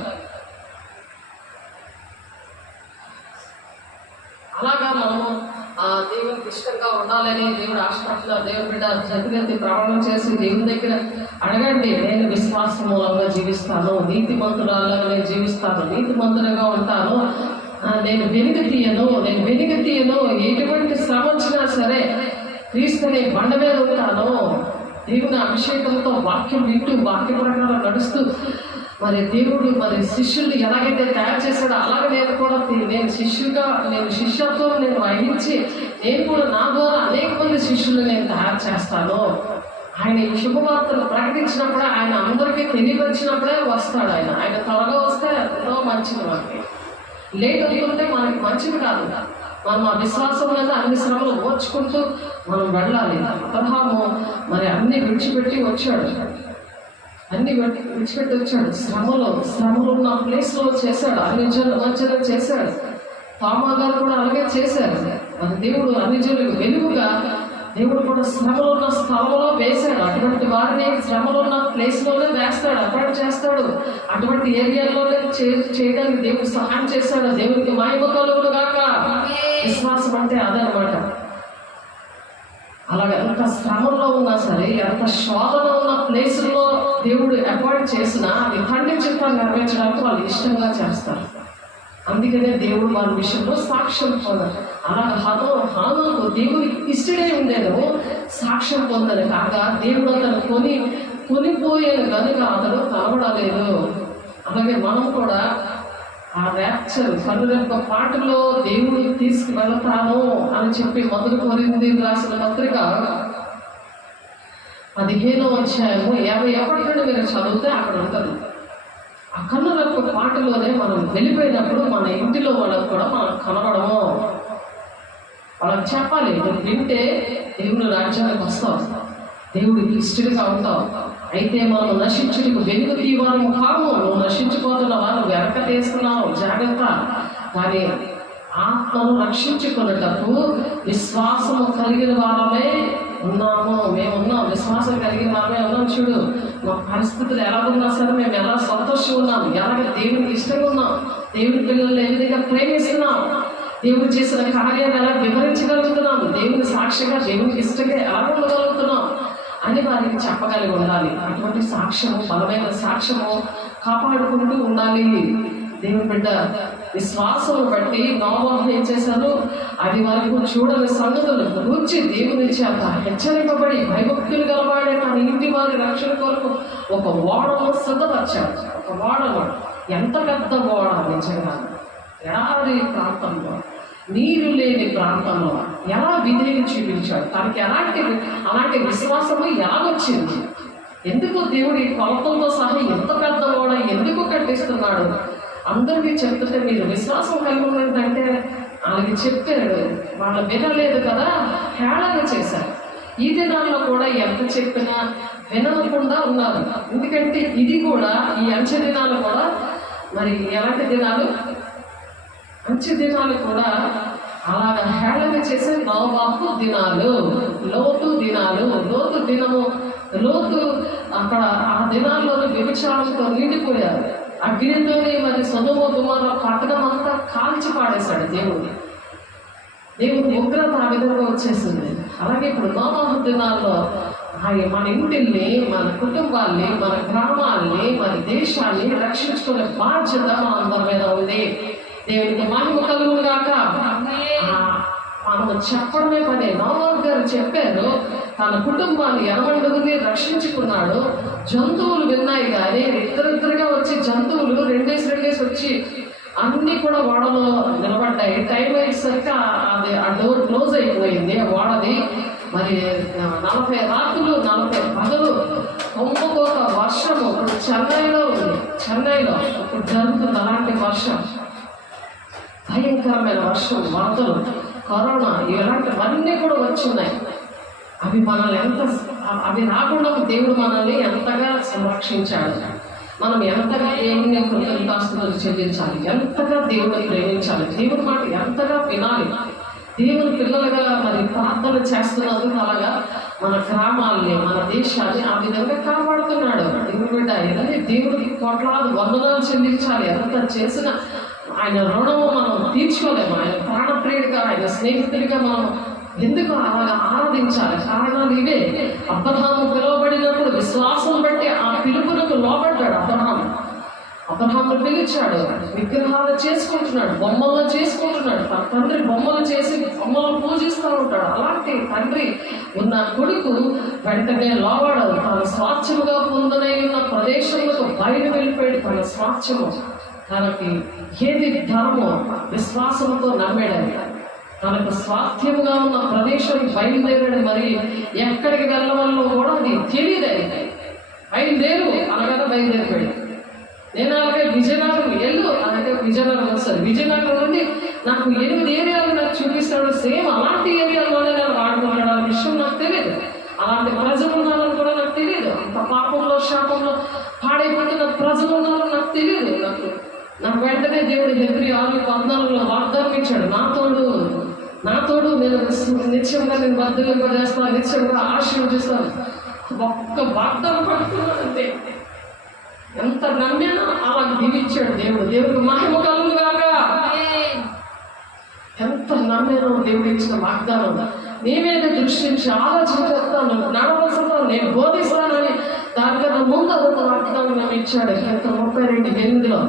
అలాగా మనము దేవునికి ఇష్టంగా ఉండాలని దేవుడు ఆశపడుతున్నారు. దేవుని బిడ్డ జగతి ప్రమాణం చేసి దేవుని దగ్గర అడగండి. నేను విశ్వాసం మూలంగా జీవిస్తాను, నీతిమంతురాలుగా నేను జీవిస్తాను, నీతిమంతులుగా ఉంటాను, నేను వెనుక తీయను, ఎటువంటి శ్రమ వచ్చినా సరే క్రీస్తుని బండ మీద ఉంటాను, దేవుని అభిషేకంతో వాక్యం వింటూ వాక్య ప్రకారం నడుస్తూ మరి దేవుడు మరి శిష్యుల్ని ఎలాగైతే తయారు చేశాడో అలాగే నేను కూడా నేను శిష్యత్వం నేను వహించి నేను కూడా నా ద్వారా అనేక మంది శిష్యుల్ని నేను తయారు చేస్తాను ఆయన ఈ శుభవార్తను ప్రకటించినప్పుడే, ఆయన అందరికీ తెలియవచ్చినప్పుడే వస్తాడు. ఆయన త్వరగా వస్తే ఎంతో మంచిది. మనకి లేట్ అవుతుంటే మనకి మంచిది కాదు. మనం ఆ విశ్వాసం మీద అన్ని శ్రమలు ఓర్చుకుంటూ మనం వెళ్ళాలి. అబ్రహాము మరి అన్ని విడిచిపెట్టి వచ్చాడు. శ్రమలు ఉన్న ప్లేస్లో చేశాడు. అన్ని జనుల మధ్యలో చేశాడు. తామా గారు కూడా అలాగే చేశారు. మరి దేవుడు అన్ని జనులకు వెలుగుగా దేవుడు కూడా శ్రమలు ఉన్న స్థలంలో వేశాడు. అటువంటి వారిని శ్రమలు ఉన్న ప్లేస్లోనే వేస్తాడు, అపాయింట్ చేస్తాడు. అటువంటి ఏరియాలోనే చేయడానికి దేవుడు సహాయం చేశాడు. దేవుడికి మహిమ కలుగును గాక. విశ్వాసం అంటే అదనమాట. అలాగే ఎంత శ్రమంలో ఉన్నా సరే, ఎంత శోధన ఉన్న ప్లేసుల్లో దేవుడు అపాయింట్ చేసినా అది తండ్రి చిత్తాన్ని నెరవేర్చడానికి వాళ్ళు ఇష్టంగా చేస్తారు. అందుకనే దేవుడు వాళ్ళ విషయంలో సాక్ష్యం పొందారు. అలాగే హానోకు దేవుడికి ఇష్టడే ఉండేది, సాక్ష్యం పొందని కాగా దేవుడు అతను కొనిపోయేది కనుక అతను కనబడలేదు. అలాగే మనం కూడా ఆ ర్యాప్చర్ కన్నుల యొక్క పాటలో దేవుడు తీసుకువెళతాను అని చెప్పి 1 కొరింథీయులకు రాసిన పత్రిక 15వ అధ్యాయము 51 నుండి మీరు చదివితే అక్కడ ఉంటుంది. ఆ కన్నుల యొక్క పాటలోనే మనం వెళ్ళిపోయినప్పుడు మన ఇంటిలో వాళ్ళకు కూడా మనం కనబడము. వాళ్ళకి చెప్పాలి, నువ్వు వింటే దేవుని రాజ్యానికి వస్తావు, దేవుడికి ఇష్టడిగా ఉంటావు. అయితే మనం నశించుటకు వెనుక తీవారు కాము. నువ్వు నశించిపోతున్నావా, నువ్వు వెనక తీస్తున్నావు, జాగ్రత్త. కానీ ఆత్మను రక్షించుకున్నటకు విశ్వాసము కలిగిన వారమే ఉన్నాము. మేమున్నాం, విశ్వాసం కలిగిన వారమే ఉన్నాం. చూడు, మా పరిస్థితులు ఎలా ఉన్నా సరే మేము ఎలా సంతోషంగా ఉన్నాం, ఎలాగ దేవునికి ఇష్టంగా ఉన్నాం, దేవుని పిల్లల్ని ఏ విధంగా ప్రేమిస్తున్నాం, దేవుడు చేసిన కార్యాలు ఎలా వివరించగలుగుతున్నాం, దేవుని సాక్షిగా దేవునికి ఇష్టంగా ఎలా ఉండగలుగుతున్నాం అని వారికి చెప్పగలిగి ఉండాలి. అటువంటి సాక్ష్యము, బలమైన సాక్ష్యము కాపాడుకుంటూ ఉండాలి. దేవుని బిడ్డ విశ్వాసం బట్టి నోవాహు ఏం చేశారు, అది వరకు చూడని సంగతులు గురించి దేవుని చేత హెచ్చరింపబడి భయభక్తులు గలవాడే తన ఇంటి వారి రక్షణ కొరకు ఒక ఓడను సిద్ధపరిచాడు. ఒక ఓడను, ఎంత పెద్ద ఓడ నిజంగా! ఎడారి ప్రాంతంలో, నీరు లేని ప్రాంతంలో ఎలా విధేయం చూపించాడు. తనకి అలాంటి విశ్వాసము ఎలాగొచ్చింది? ఎందుకు దేవుడి కొలతలతో సహా ఎంత పెద్ద ఓడ ఎందుకు కట్టిస్తున్నాడు? అందరికీ చెప్తుంటే మీరు విశ్వాసం కలిగి ఉన్నదంటే వాళ్ళకి చెప్పాడు, వాళ్ళు వినలేదు కదా, హేళన చేశారు. ఈ దినాల్లో కూడా ఎంత చెప్పినా వినకుండా ఉన్నారు. ఎందుకంటే ఇది కూడా, ఈ అంచె దినాలు కూడా మరి ఎలాంటి దినాలు, మంచి దినాలు కూడా అలాగా హేళన చేసే నోవాహు దినాలు, లోతు దినాలు. లోతు అక్కడ ఆ దినాల్లోనే వ్యభిచారంతో నిండిపోయారు. అగ్నితోనే మరి సొదొమ గొమొర్ర పట్టణం అంతా కాల్చి పాడేశాడు దేవుని ఉగ్రత ఆ విధంగా వచ్చేసింది. అలాగే ఇప్పుడు నోవాహు దినాల్లో మన ఇంటిల్ని, మన కుటుంబాల్ని, మన గ్రామాల్ని, మన దేశాన్ని రక్షించుకునే బాధ్యత మన అందరి మీద ఉంది. దేవునికి మహిమ కలుగును గాక. మనము చెప్పడమే పని. నోవాహు గారు చెప్పారు, తన కుటుంబాన్ని 80 రక్షించుకున్నాడు. జంతువులు విన్నాయి కానీ ఇద్దరిద్దరుగా వచ్చి జంతువులు రెండేసి వచ్చి అన్నీ కూడా ఓడలో నిలబడ్డాయి. టైం అయ్యేసరికి అది ఆ డోర్ క్లోజ్ అయిపోయింది. ఆ ఓడది మరి 40 రాత్రులు 40 పగలు కొంపకొక వర్షము. ఇప్పుడు చెన్నైలో ఇప్పుడు జరుగుతుంది అలాంటి వర్షం, భయంకరమైన వర్షం, వరదలు, కరోనా, ఇలాంటివన్నీ కూడా వచ్చున్నాయి. అవి రాకుండా దేవుడు మనల్ని ఎంతగా సంరక్షించాడు. మనం ఎంతగా దేవుని కృతజ్ఞతాస్తుతులు చెల్లించాలి, ఎంతగా దేవుడిని ప్రేమించాలి, దేవుని మాట ఎంతగా వినాలి. దేవుని పిల్లలుగా మరి ప్రార్థన చేస్తున్నందుకు అలాగా మన గ్రామాల్ని, మన దేశాన్ని ఆ విధంగా కాపాడుతున్నాడు. దేవుని బిడ్డ ఏదంటే దేవుడికి కోట్లాది వందనాలు చెల్లించాలి. ఎంత చేసిన ఆయన రుణము మనం తీర్చుకోలేము. ఆయన ప్రాణప్రియుడిగా, ఆయన స్నేహితుడిగా మనం ఎందుకు అలాగా ఆరాధించాలి? కారణాలు ఇవే. అబ్రహాము పిలువబడినప్పుడు విశ్వాసం బట్టి ఆ పిలుపునకు లోబడ్డాడు. అబ్రహాము పిలిచాడు, విగ్రహాలు చేసుకుంటున్నాడు, బొమ్మలు చేసుకుంటున్నాడు. తన తండ్రి బొమ్మలు చేసి బొమ్మలను పూజిస్తూ ఉంటాడు. అలాంటి తండ్రి ఉన్న కొడుకు వెంటనే లోబడదు. తన స్వాస్థ్యముగా పొందనైన ప్రదేశంలో బయట వెళ్ళిపోయాడు. తన స్వాస్థ్యము తనకి ఏది ధనమో విశ్వాసంతో నమ్మాడని. తనకు స్వాస్థ్యముగా ఉన్న ప్రదేశానికి బయలుదేరాడు. మరి ఎక్కడికి వెళ్ళవల్లో కూడా అది తెలియదు. బయలుదేరు అనగానే బయలుదేరిపోయాడు. నేను అలాగే విజయనగరం వెళ్ళు అలాగే విజయనగరం వస్తాను. విజయనగరం నుండి నాకు 8 ఏరియాలు నాకు చూపిస్తాడు. సేమ్ అలాంటి ఏరియాలోనే నేను వాడుకున్నాడు. ఆ విషయం నాకు తెలియదు. అలాంటి ప్రజలు ఉన్నారని కూడా నాకు తెలియదు. అంత పాపంలో శాపంలో పాడైపోతున్న ప్రజలు ఉన్నారని నాకు తెలియదు. నాకు వెంటనే దేవుడు హెబ్రీ 6:14 వాగ్దానం ఇచ్చాడు. నా తోడు నేను నిత్యంగా నేను వర్ధలింపజేస్తాను, నిత్యంగా ఆశీర్వదిస్తాను. ఒక్క వాగ్దానం పడుతున్నాను అంతే. ఎంత నమ్మినా అలా దీవించాడు దేవుడు. దేవుడికి మహిమ కలుగుగాక. ఎంత నమ్మినా దేవుడు ఇచ్చిన వాగ్దానం నీ మీద దృష్టించి ఆలోచన చెప్తాను, నడవలసిన నేను బోధిస్తానని దానికన్నా ముందు అదొక వాగ్దానం నేను ఇచ్చాడు. 32:8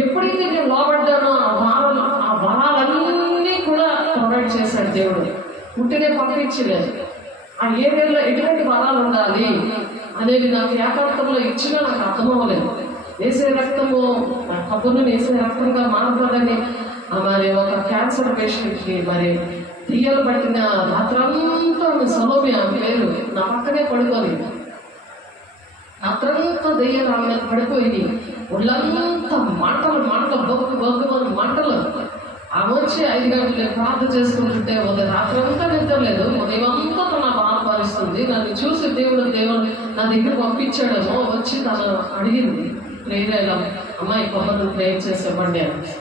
ఎప్పుడైతే నేను లోబడ్డానో ఆ వరాలన్నీ కూడా ప్రొవైడ్ చేశాడు దేవుడు. పుట్టినే పంపించలేదు. ఆ ఏరియాలో ఎటువంటి వరాలు ఉండాలి అనేది నాకు ఏకాంతంలో ఇచ్చినా నాకు అర్థమవ్వలేదు. వేసే రక్తము కబుర్ను వేసే రక్తంగా మారుతుందని మరి ఒక క్యాన్సర్ పేషెంట్కి మరి తీయలు పట్టిన రాత్రంతా సలోమి ఆ పేరు నా పక్కనే పడుకొని రాత్రంతా దెయ్యాలు ఆమె పడిపోయి ఒళ్ళంతా మంటలు బొగ్గు మంటలు. ఆమె వచ్చి 5 గంటలు ప్రార్థన చేసుకుంటుంటే రాత్రంతా నిద్రలేదు. ఉదయమంతా తన బాధపరుస్తుంది. నన్ను చూసి దేవుడు నా దగ్గర పంపించాడేమో. వచ్చి తను అడిగింది ప్రేరేలా అమ్మాయి కొమ్మను ప్రేర్ చేసేవ్వండి అని.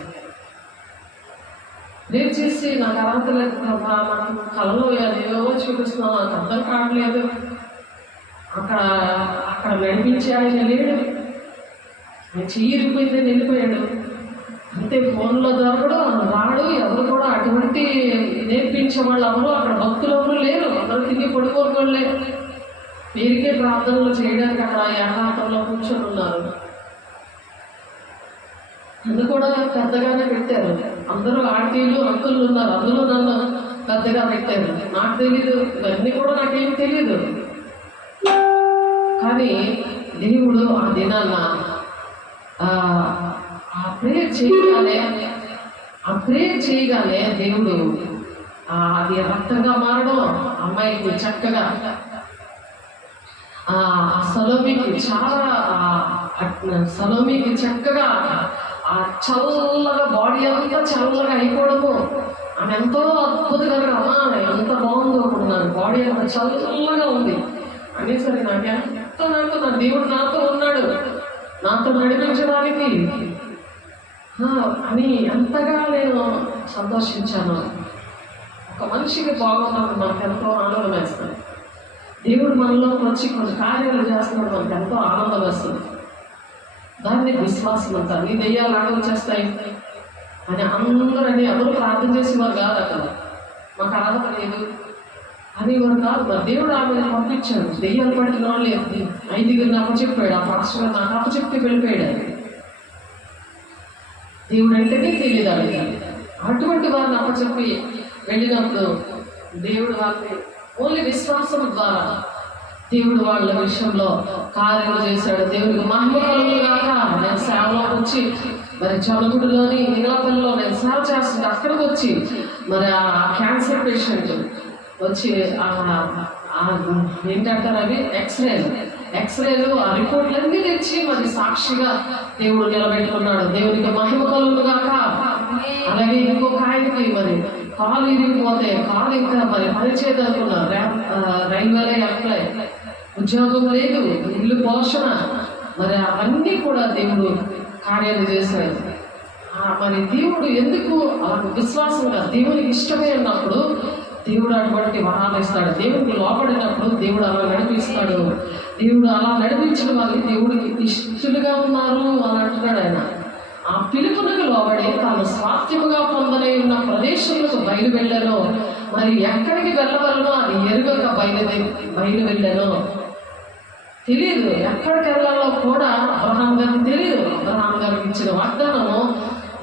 ప్రేర్ చేసి నాకు అర్హత లేదు, నాకు కళలో ఏవో చూపిస్తున్నాను, నాకు అర్థం కావట్లేదు. అక్కడ నడిపించి ఆయన లేడు. చీరిపోయింది, వెళ్ళిపోయాడు అంతే. ఫోన్లో దొరకడు, రాడు. ఎవరు కూడా అటువంటి నేర్పించే వాళ్ళు ఎవరు అక్కడ భక్తులు ఎవరు లేరు. అందరూ తిరిగి పడుకోరు లేరు. వీరికే ప్రార్థనలు చేయడానికి అక్కడ ఏకాంతంలో కూర్చొని ఉన్నారు. అందుకు కూడా పెద్దగానే పెట్టారు. అందరూ ఆంటీలు అంకులు ఉన్నారు. అందులో నన్ను పెద్దగా పెట్టారు. నాకు తెలీదు, ఇవన్నీ కూడా నాకేం తెలీదు. కానీ దేవుడు ఆ దినాన్న ఆ ప్రేయర్ చేయగానే దేవుడు అది రక్తంగా మారడం, అమ్మాయికి చక్కగా సలోమికి చక్కగా ఆ చల్లగా బాడీ అంతా చల్లగా అయిపోవడము. ఆమె ఎంతో అద్భుతంగా అమ్మా ఎంత బాగుందో అనుకుంటున్నాను. బాడీ అంతా చల్లగా ఉంది అనేసరి నాకు నా దేవుడు నాతో ఉన్నాడు, నాతో నడిపించడానికి అని ఎంతగా నేను సంతోషించాను. ఒక మనిషికి బాగున్నప్పుడు మనకు ఎంతో ఆనందం వేస్తుంది. దేవుడు మనలోకి వచ్చి కొన్ని కార్యాలు చేస్తున్నాడు, మనకు ఎంతో ఆనందం వేస్తుంది. దాన్ని విశ్వాసం అంటారు. నీ దెయ్యాలు ఆటలు చేస్తాయి అని అందరూ ప్రార్థన చేసేవారు కాదు. అక్కడ మాకు అర్హత లేదు అనేవారు కాదు. మరి దేవుడు ఆమె పంపించాడు. దెయ్యాలు పట్టిన వాళ్ళు 5 అప్పచెప్పాడు. ఆ పాస్టర్ నాకు అప్పచెప్పి వెళ్ళిపోయాడు. దేవుడు అంటేనే తెలియదు వాళ్ళకి. అటువంటి వారిని అప్పచెప్పి వెళ్ళినప్పుడు దేవుడు వాళ్ళని ఓన్లీ విశ్వాసం ద్వారా దేవుడు వాళ్ళ విషయంలో కార్యాలు చేశాడు. దేవుడికి మహిమ కలుగుగాక. నేను సేవలోకి వచ్చి మరి చదువుడులోని ఇంగ్లపల్లిలో నేను సేవ చేస్తుంటే అక్కడికి వచ్చి మరి ఆ క్యాన్సర్ పేషెంట్ వచ్చి ఏంటంటారు అవి ఎక్స్రేలు ఆ రిపోర్ట్లన్నీ తెచ్చి మరి సాక్షిగా దేవుడు నిలబెట్టుకున్నాడు. దేవునికి మహిమ కలుగుగాక. అలాగే ఇంకొక ఆయనకి మరి కాలు ఇరిగిపోతే కాలు ఇంకా మరి పనిచేయదనుకున్నారు. రైల్వేలో అప్లై, ఉద్యోగం లేదు, ఇల్లు పోషణ, మరి అవన్నీ కూడా దేవుడు కార్యాలు చేశాడు. మరి దేవుడు ఎందుకు అలాంటి విశ్వాసంగా దేవునికి ఇష్టమే ఉన్నప్పుడు దేవుడు అటువంటి వరాలు ఇస్తాడు. దేవుడికి లోపడినప్పుడు దేవుడు అలా నడిపిస్తాడు. దేవుడు అలా నడిపించిన వాళ్ళకి దేవుడికి ఇష్టలుగా ఉన్నారు అని అంటున్నాడు ఆయన. ఆ పిలుపునకు లోబడి తాను స్వాస్థ్యముగా పొందలే ఉన్న ప్రదేశంలో బయలు వెళ్ళాను. మరి ఎక్కడికి వెళ్ళవలనో అది ఎరుగక బయలు వెళ్ళాను. తెలియదు ఎక్కడికి వెళ్ళాలో కూడా అబ్రహాం గారికి తెలియదు. అబ్రహాం గారికి ఇచ్చిన వాగ్దానము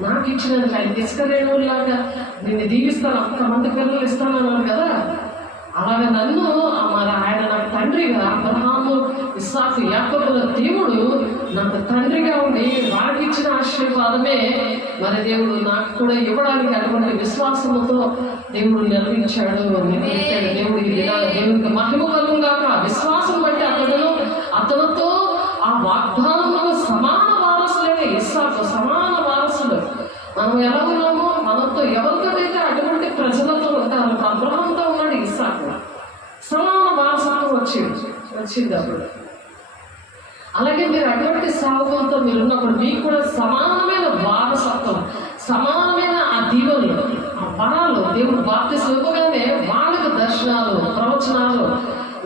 నాకు ఇచ్చినందుకు ఆయన ఇసుకరేణువులాగా నేను దీవిస్తాను, 1 మంది పిల్లలు ఇస్తాను అన్నాను కదా. అలాగే నన్ను మరి ఆయన నాకు తండ్రిగా అబ్రహాము, ఇస్సాకు, యాకోబుల దేవుడు నాకు తండ్రిగా ఉండి వారికి ఇచ్చిన ఆశీర్వాదమే మరి దేవుడు నాకు కూడా ఇవ్వడానికి అటువంటి విశ్వాసంతో దేవుడు నిర్మించాడు, నిర్మించాడు. దేవుడు ఈ దినాన దేవుడికి మహిమ కలుగుగాక. విశ్వాసం బట్టి అతనితో ఆ వాగ్దానంలో సమాన వారసులైన ఇస్సాకు సమాన వారసులు. మనం ఎలా ఉన్నామో మనతో ఎవరితోనైతే అటువంటి ప్రజలతో ఉంటారు. అబ్రహాంతో ఉన్నాడు ఇస్సాకు, సమాన వారసత్వం వచ్చింది అప్పుడు. అలాగే మీరు అటువంటి సాగుతో మీరు ఉన్నప్పుడు మీకు కూడా సమానమైన వారసత్వం, సమానమైన ఆ దీవెనలు, ఆ వరాలు దేవుడు బాప్తిసం ఇవ్వగానే వాళ్ళకి దర్శనాలు, ప్రవచనాలు,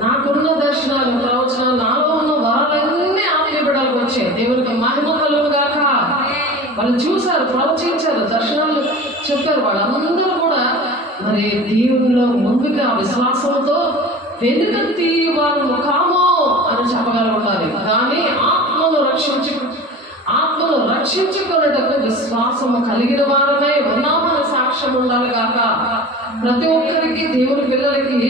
నాకున్న దర్శనాలు, ప్రవచనాలు, నాలో ఉన్న వరాలన్నీ ఆత్మీయ బిడ్డలకు వచ్చాయి. దేవునికి మహిమ కలుగుగాక. వాళ్ళు చూశారు, ప్రవచించారు, దర్శనాలు చెప్పారు. వాళ్ళందరూ కూడా మరి దేవునిలో ముందుగా విశ్వాసంతో వెనుకత్తి వారు ముఖామో అని చెప్పగలుగుతారు. కానీ ఆత్మను రక్షించుకునేటప్పుడు విశ్వాసము కలిగిన వారమే ఉన్నామని సాక్ష్యం ఉండాలి కాక. ప్రతి ఒక్కరికి దేవుని పిల్లలకి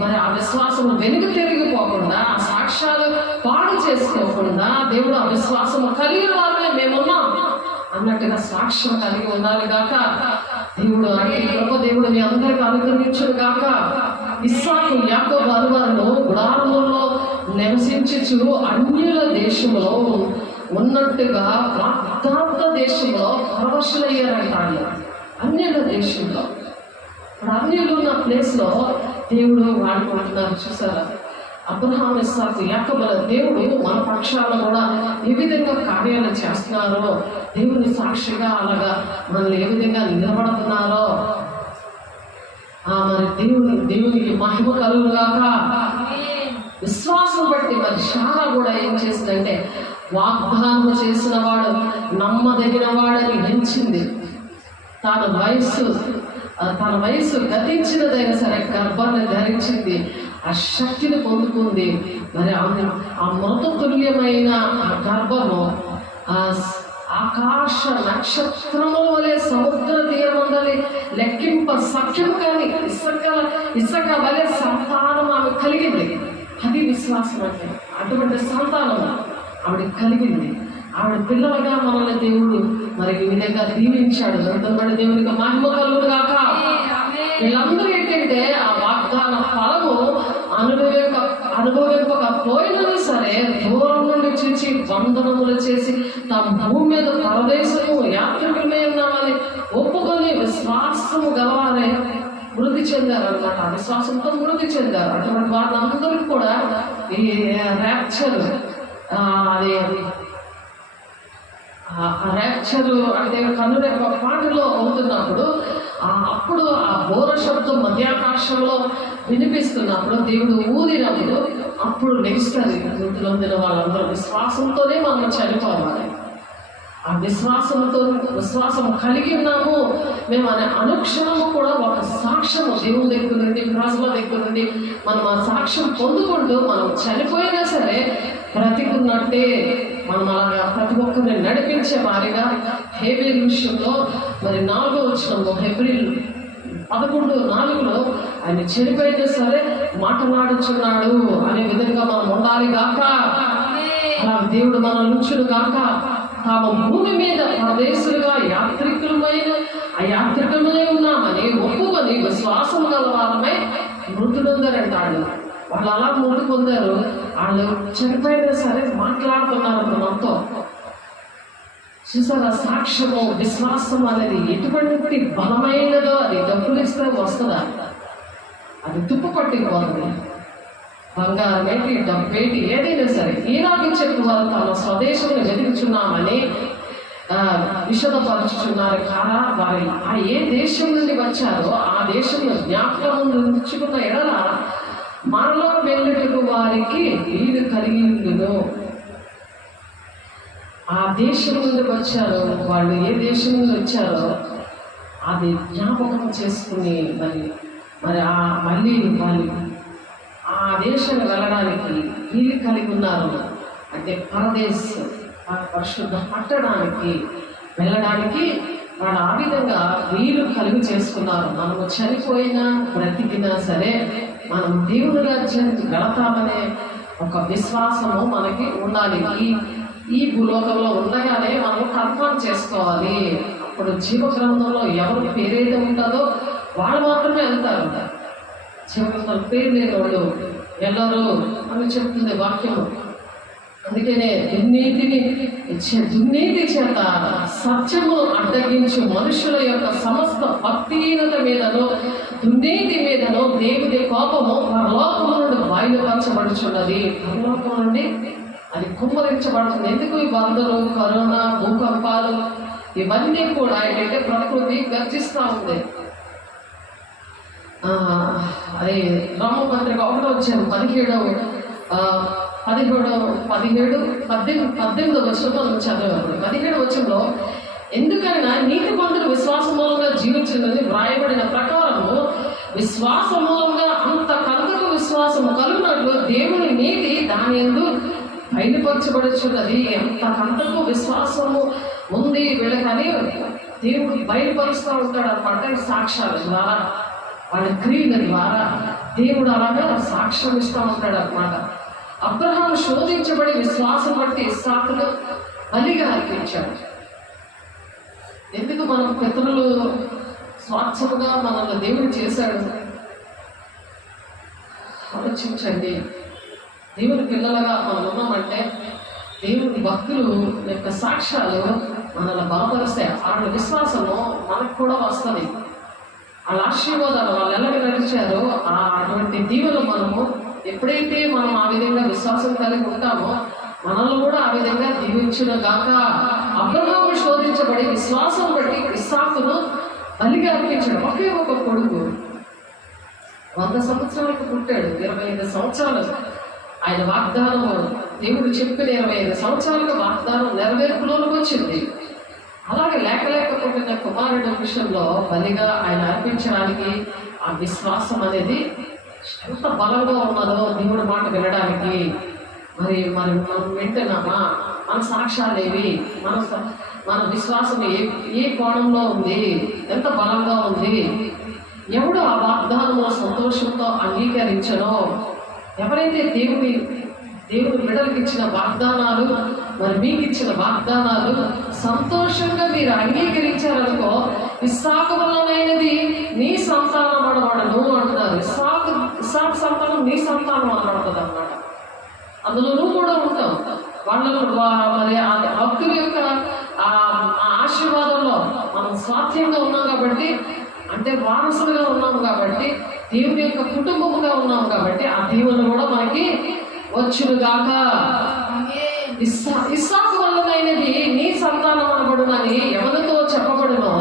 మరి ఆ విశ్వాసము వెనుక తిరిగిపోకుండా, ఆ సాక్ష్యాలు పాడు చేసుకోకుండా దేవుడు ఆ విశ్వాసము కలిగిన వారమే మేమున్నాం అన్నట్టుగా సాక్ష్యం కలిగి ఉండాలి గాక. దేవుడు దేవుడు మీ అందరికి అనుగ్రహించును గాక. ఇస్సాకు యాకోబు అనువారులు గుడారములో నివసించుచు అన్యుల దేశంలో ఉన్నట్టుగా వాగ్దాత దేశంలో పరవశులయ్యారంటాడు. అన్యుల దేశంలో, అన్యులు ఉన్న ప్లేస్లో దేవుడు వాడుకుంటున్నారు. చూసారా? అబ్రహాం, ఇస్సాకు, యాకోబుల దేవుడు మన పక్షాన కూడా ఏ విధంగా కార్యాలు చేస్తున్నారో, దేవుని సాక్షిగా అలాగా మనల్ని ఏ విధంగా నిలబడుతున్నారో మరి దేవునికి మహిమ కలుగుగాక. విశ్వాసం బట్టి మరి శారా కూడా ఏం చేసిందంటే, వాగ్దానం చేసిన వాడు నమ్మదగిన వాడని ఎంచింది. తన వయసు గతించినదైనా సరే గర్భాన్ని ధరించింది, ఆ శక్తిని పొందుకుంది. మరి ఆ మృతతుల్యమైన ఆ గర్భము ఆకాశ నక్షత్రముల వలె సముద్ర తీరమందలి లెక్కింప సఖ్యం కానీ ఇసుక వలె సంతానం ఆమె కలిగింది. అది విశ్వాసం అంటే. అటువంటి సంతానం ఆవిడ కలిగింది. ఆవిడ పిల్లలుగా మనల్ని దేవుడు మరి ఈ విధంగా దీవించాడు. బట్టి దేవునికి మహిమ కలుగుగాక. వీళ్ళందరూ ఏంటంటే ఆ వాగ్దాన ఫలము అనుభవింపకపోయినా సరే దూరం నుండి చూచి వందనములు చేసి తమ భూమి మీద పరదేశము యాత్రికులమే ఉన్నామని ఒప్పుకొని విశ్వాసము గలవారే మృతి చెందారు అనమాట. ఆ విశ్వాసంతో మృతి చెందారు. అటువంటి వాళ్ళందరికీ కూడా ఈ ర్యాప్చర్ ర్యాప్చరు అంటే కనురెప్ప పాటలో అవుతున్నప్పుడు అప్పుడు ఆ ఘోర శబ్దం మధ్యాకాశంలో వినిపిస్తున్నప్పుడు దేవుడు ఊదినప్పుడు అప్పుడు లెగిస్తారు. మృతిలో తిన వాళ్ళందరూ విశ్వాసంతోనే మనం చనిపోవాలి. ఆ విశ్వాసం కలిగి ఉన్నాము మేము అనే అనుక్షణము కూడా ఒక సాక్ష్యము దేవుని దగ్గర నుండి, ప్రజల దగ్గర నుండి మనం ఆ సాక్ష్యం పొందుకుంటూ మనం చనిపోయినా సరే బ్రతికున్నట్టే మనం అలాగా ప్రతి ఒక్కరిని నడిపించే వారిగా హేబేలు విషయంలో మరి 4వ వచనంలో హెబ్రీలు 11:4 ఆయన చనిపోయినా సరే మాట్లాడుచున్నాడు అనే విధంగా మనం ఉండాలి గాక. అలా దేవుడు మన నుంచును గాక. తాము భూమి మీద పరదేశులుగా యాత్రికులమై ఉన్నామని ఒప్పుకొని విశ్వాసం గల వారమై మృతులందరంటాడు. వాళ్ళు అలా మృతి పొందారు. వాళ్ళు చనిపోయినా సరే మాట్లాడుతున్నారు మనతో. చూసారా? సాక్ష్యము, విశ్వాసం అనేది ఎటువంటి బలమైనదో అది డబ్బులు ఇస్తే వస్తుందా? అది తుప్పు పట్టిపోతుంది. బంగారం ఏంటి, డబ్బేంటి, ఏదైనా సరే ఈనాడు చెప్పి వారు తమ స్వదేశంలో వెతుకుచున్నామని విషదపరుచుచున్నారు కాదా? వారి ఆ ఏ దేశం నుండి వచ్చారో ఆ దేశంలో జ్ఞాపకం ఉంచుకున్న ఎడల మనలో వెళ్ళటకు వారికి వీలు కలిగి ఉండును. ఆ దేశం నుండి వచ్చారో, వాళ్ళు ఏ దేశం నుండి వచ్చారో అది జ్ఞాపకం చేసుకుని మరి మళ్ళీ వాళ్ళు ఆ దేశం వెళ్ళడానికి వీలు కలిగి ఉన్నారు. అంటే పరదేశం, పరిశుద్ధ పట్టడానికి వెళ్ళడానికి వాళ్ళు ఆ విధంగా వీలు కలిగి చేసుకున్నారు. మనము చనిపోయినా బ్రతికినా సరే మనం దేవుని రాజ్యానికి వెళతామనే ఒక విశ్వాసము మనకి ఉండాలి. ఈ భూలోకంలో ఉండగానే మనం కన్ఫర్మ్ చేసుకోవాలి. అప్పుడు జీవ గ్రంథంలో ఎవరి పేరైతే ఉంటుందో వాళ్ళు మాత్రమే వెళ్తారు. జీవ గ్రంథం పేరు లేని వాళ్ళు వెళ్ళరు అని చెప్తుంది వాక్యము. అందుకనే దుర్నీతి చేత సత్యము అడ్డగించు మనుషుల యొక్క సమస్త భక్తిహీనత మీదను దుర్నీతి మీదను దేవుని కోపము పరలోకము నుండి బయలుపరచబడుచున్నది. పరలోకం నుండి అది కుమ్మరించబడుతుంది. ఎందుకు ఈ వరదలు, కరోనా, భూకంపాలు ఇవన్నీ కూడా ఏంటంటే ప్రకృతి గర్జిస్తూ ఉంది. అది రామపత్రిక 1వ అధ్యాయం 18వ వచనంలో మనం చదివాము. 17వ వచనంలో ఎందుకైనా నీతి బంధులు విశ్వాస మూలంగా జీవించినది వ్రాయబడిన ప్రకారము విశ్వాస మూలంగా అంతకంతకు విశ్వాసము కలుగునట్లు దేవుని నీతి దాని యందు బయలుపరచబడుచున్నది. అంతకంతకు విశ్వాసము ఉంది వీళ్ళకని దేవుడు బయలుపరుస్తూ ఉంటాడు అన్నమాట. సాక్ష్యాల ద్వారా, వాళ్ళ క్రియల ద్వారా దేవుడు అలాగా సాక్ష్యం ఇస్తూ ఉంటాడు అన్నమాట. అబ్రహాము శోధించబడి విశ్వాసం బట్టి ఇస్సాకును బలిగా అర్పించాడు. ఎందుకు మనం పితరులు స్వాచ్ఛముగా మనల్ని దేవుడు చేశాడు ఆలోచించండి. దేవుని పిల్లలుగా మనం ఉన్నామంటే దేవుని భక్తులు యొక్క సాక్ష్యాలు మనల్ని బలపరిస్తే వాళ్ళ విశ్వాసము మనకు కూడా వస్తుంది. వాళ్ళ ఆశీర్వాదాలు వాళ్ళు ఎలాగ నడిచారో అటువంటి దీవెలు మనము ఎప్పుడైతే మనం ఆ విధంగా విశ్వాసం కలిగి ఉంటామో మనల్ని కూడా ఆ విధంగా దీవించును గాక. అబ్రహాము శోధించబడి విశ్వాసం బట్టి ఇస్సాకును బలిగా అర్పించాడు. ఒకే ఒక కొడుకు 100 సంవత్సరాలకు పుట్టాడు. 25 సంవత్సరాలు ఆయన వాగ్దానము, దేవుడు చెప్పిన 25 సంవత్సరాలకు వాగ్దానం నెరవేర్పులోకి వచ్చింది. అలాగే లేక పుట్టిన కుమారుడి విషయంలో బలిగా ఆయన అర్పించడానికి ఆ విశ్వాసం అనేది ఎంత బలంగా ఉన్నదో దేవుడి మాట వినడానికి. మరి మనం వింటున్నామా? మన సాక్ష్యాలు ఏవి? మన విశ్వాసం ఏ కోణంలో ఉంది? ఎంత బలంగా ఉంది? ఎవడు ఆ వాగ్దానంలో సంతోషంతో అంగీకరించనో, ఎవరైతే దేవుని బిడ్డలకు ఇచ్చిన వాగ్దానాలు, మరి మీకు ఇచ్చిన వాగ్దానాలు సంతోషంగా మీరు అంగీకరించారనుకో, ఇస్సాకు వలనైనది నీ సంతానం అనబడను అంటున్నారు. ఇస్సాకు సంతానం నీ సంతానం అనబడుతుంది అన్నమాట. అందులో నువ్వు కూడా ఉంటావు. వాళ్ళలో మరి ఆ భక్తుల యొక్క ఆశీర్వాదంలో మనం స్వాస్థ్యంగా ఉన్నాం కాబట్టి, అంటే వారసులుగా ఉన్నాం కాబట్టి, దేవుని యొక్క కుటుంబముగా ఉన్నాం కాబట్టి ఆ దీవెనలు కూడా మనకి వచ్చునుగాక. ఇస్సాకు వలనైనది నీ సంతానం అనబడునని ఎవరితో చెప్పబడునో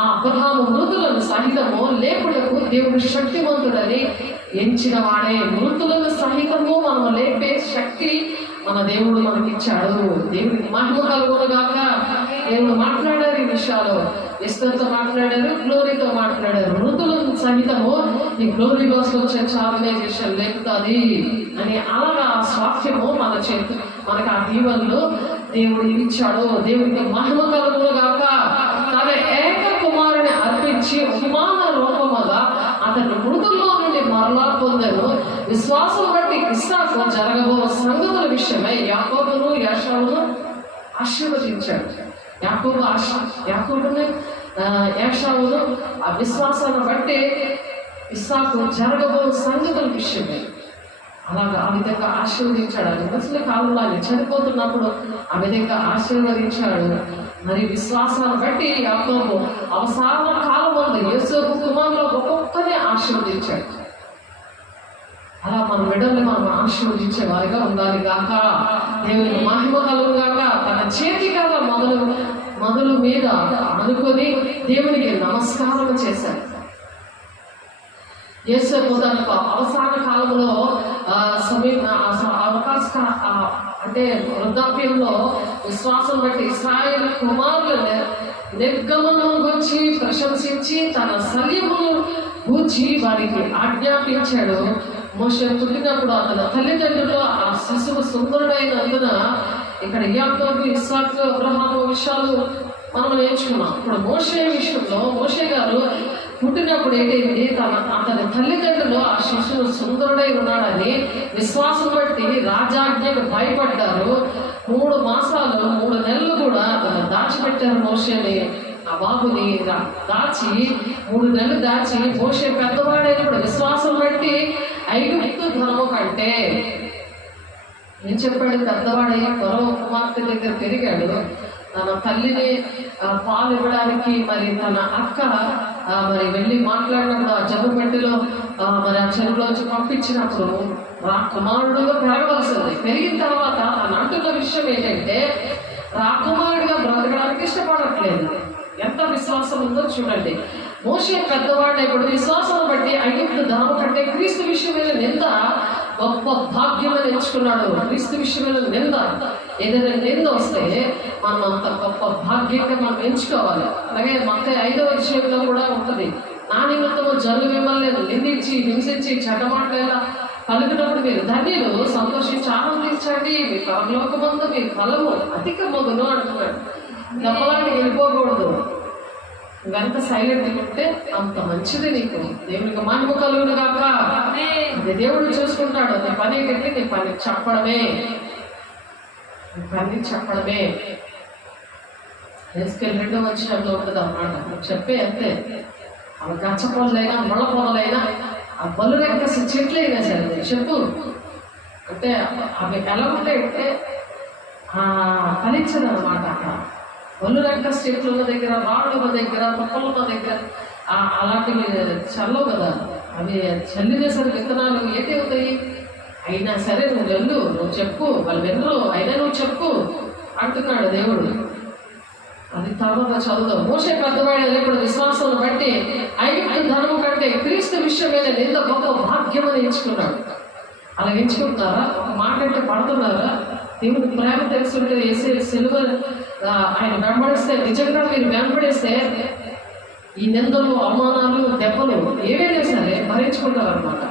ఆ అబ్రహాము మృతులను సహితము లేపుటకు దేవుడు శక్తివంతుడని ఎంచిన వాడే. మృతులను సహితము మనము లేపే శక్తి మన దేవుడు మనకిచ్చాడు. దేవుడికి మహిమ కలుగునుగాక. దేవుడు మాట్లాడారు ఈ విషయాలు. ఎస్తర్తో మాట్లాడారు, గ్లోరీతో మాట్లాడారు. మృతులను సహితము ఈ గ్లోరీ కోసం వచ్చే ఆర్గనైజేషన్ లేపుతుంది అని అలాగా స్వాస్థ్యము మన చేతి మనకు ఆ దీవెనలు దేవుడు ఇచ్చాడు. దేవుడికి మహిమ కలుగునుగాక. తన ఏక కుమారుని అర్పించి ఉపమాన రూపముగా అతను మృతుల్లో నుండి మరలా పొందను. విశ్వాసం బట్టి ఇస్సాకు జరగబో సంగతుల విషయమై యాకోబును ఏశావును ఆశీర్వదించాడు. యాకోబును ఏశావును ఆ విశ్వాసాన్ని బట్టి ఇస్సాకు జరగబో సంగతుల విషయమై అలాగా ఆ విధంగా ఆశీర్వదించాడు. అది ముసలి కాలంలో ఆయన చనిపోతున్నప్పుడు ఆ విధంగా ఆశీర్వదించాడు. మరి విశ్వాసాన్ని బట్టి యాకోబు అవసాన కాలం ఉంది యోసేపు కుమారులో ఒక్కొక్కనే ఆశీర్వదించాడు. అలా మన బిడ్డల్ని మనం ఆశీర్వదించే వారిగా ఉండాలి గాక. దేవునికి మహిమ కలుగుగాక. తన చేతి కాల మొదలు మీద అనుకొని దేవునికి నమస్కారం చేశాడు. యోసేపు తనకు అవసాన కాలంలో అంటే వృద్ధాప్యంలో విశ్వాసం బట్టి ఇశ్రాయేలు కుమారులను నిర్గమనం గురించి ప్రశంసించి తన శల్యమును గూర్చి వారికి ఆజ్ఞాపించాడు. మోషే పుట్టినప్పుడు అతని తల్లిదండ్రులు ఆ శిశువు సుందరుడైనందున ఇక్కడ యాకోబు, ఇస్సాకు, అబ్రహాము విషయాలు మనం నేర్చుకున్నాం. ఇప్పుడు మోషే విషయంలో మోషే గారు పుట్టినప్పుడు ఏంటంటే అతని తల్లిదండ్రులు ఆ శిశువు సుందరుడై ఉన్నాడని విశ్వాసం బట్టి రాజాజ్ఞకు భయపడ్డారు. 3 మాసాలు 3 నెలలు కూడా దాచిపెట్టారు మోషేని. ఆ బాబుని దాచి 3 నెలలు దాచి మోషే పెద్దవాడైనప్పుడు విశ్వాసం బట్టి ఐగుప్తు ధనము కంటే ఏం చెప్పాడు? పెద్దవాడయ్యి మరో కుమార్తె దగ్గర పెరిగాడు. తన తల్లిని పాలు ఇవ్వడానికి మరి తన అక్క మరి వెళ్ళి మాట్లాడినప్పుడు ఆ జబ్బుపెట్టిలో మరి ఆ చెరువులోంచి పంపించినప్పుడు కుమారుడుగా పెరగవలసింది. పెరిగిన తర్వాత తను అంటున్న విషయం ఏంటంటే రాకుమారుడిగా బ్రతకడానికి ఇష్టపడట్లేదు. ఎంత విశ్వాసం ఉందో చూడండి. మోషే పెద్దవాడు ఇప్పుడు విశ్వాసం బట్టి ఐగుప్తు ధనము కంటే క్రీస్తు విషయమైన నింద గొప్ప భాగ్యం ఎంచుకున్నాడు. క్రీస్తు విషయమైన నింద, ఏదైనా నింద వస్తే మనం అంత గొప్ప భాగ్యంగా మనం ఎంచుకోవాలి. అలాగే మత్తయి 5వ అధ్యాయంలో కూడా ఉంటుంది, నా నిమిత్తము జనులు మిమ్మల్ని నిందించి హింసించి చెడ్డమాటలా పలుకున్నప్పుడు మీరు ధన్యులు, సంతోషించి ఆనందించండి, మీ పరలోకమందు మీ ఫలము అధిక మగును అంటున్నాడు. దెబ్బలాంటి వెళ్ళిపోకూడదు. నువ్వెంత సైలెంట్ ఉంటే అంత మంచిది నీకు. దేవునికి మహిమ కలుగును గాక. అది దేవుడు చూసుకుంటాడు. నీ పని ఏంటంటే నీ పని చెప్పడమే, నీ పని చెప్పడమే. ఎస్కేల్ 2వ అధ్యాయంలో ఉంటుంది అన్నమాట. నువ్వు చెప్పే అంతే. అవి గచ్చ పొదలైనా ముళ్ళ పొదలైనా ఆ బలు రెక్కసి చెట్లైనా సరే చెప్పు. అంటే అవి ఎలా ఉంటాయంటే ఫలించదు అనమాట. అక్కడ బలు రెక్కసి చెట్లు ఉన్న దగ్గర, రాళ్ళు ఉన్న దగ్గర, తుప్పలు ఉన్న దగ్గర అలాంటివి చల్లవు కదా. అవి చల్లిన విత్తనాలు ఏది అవుతాయి? అయినా సరే నువ్వు వెళ్ళు, నువ్వు చెప్పు, వాళ్ళు వెళ్ళు, అయినా నువ్వు చెప్పు అంటున్నాడు దేవుడు. అది తర్వాత చదువుతాం. మోషే పెద్దవాడు ఇప్పుడు విశ్వాసం బట్టి ఐగుప్తు ధనము కంటే క్రీస్తు విషయమైన నింద గొప్ప భాగ్యం అని ఎంచుకున్నాడు. అలా ఎంచుకుంటున్నారా? ఒక మాట అంటే పడుతున్నారా? దేవుడి ప్రేమ తెలుసుంటే వేసే సిలువ ఆయన వెంబడిస్తే, నిజంగా మీరు వెంబడిస్తే ఈ నిందలు, అవమానాలు, దెబ్బలు ఏవైనా సరే భరించుకుంటారనమాట.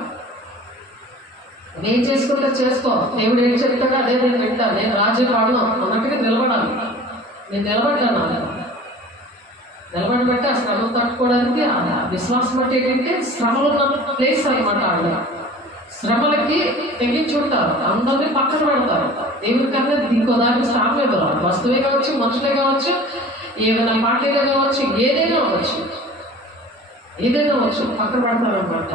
నేను చేసుకుంటే చేసుకో, దేవుడు ఏం చెప్తాడో అదే నేను వింటా, నేను రాజ్యం వాడను అన్నట్టుగా నిలబడాలి. నేను నిలబడ్డాను. నిలబడబట్టి ఆ శ్రమను తట్టుకోవడానికి విశ్వాసం అంటే ఏంటంటే శ్రమలు ఉన్న ప్లేస్ అనమాట. ఆవిడ శ్రమలకి తెగించుంటారు, అందరినీ పక్కన పెడతారు. దేవుడి కన్నా ఇంకో దానికి స్థానం ఇవ్వరు. వస్తువే కావచ్చు, మనుషులే కావచ్చు, ఏమైనా పార్టీలే కావచ్చు, ఏదైనా అవ్వచ్చు, ఏదైనా అవ్వచ్చు, పక్కన పెడతారు అనమాట.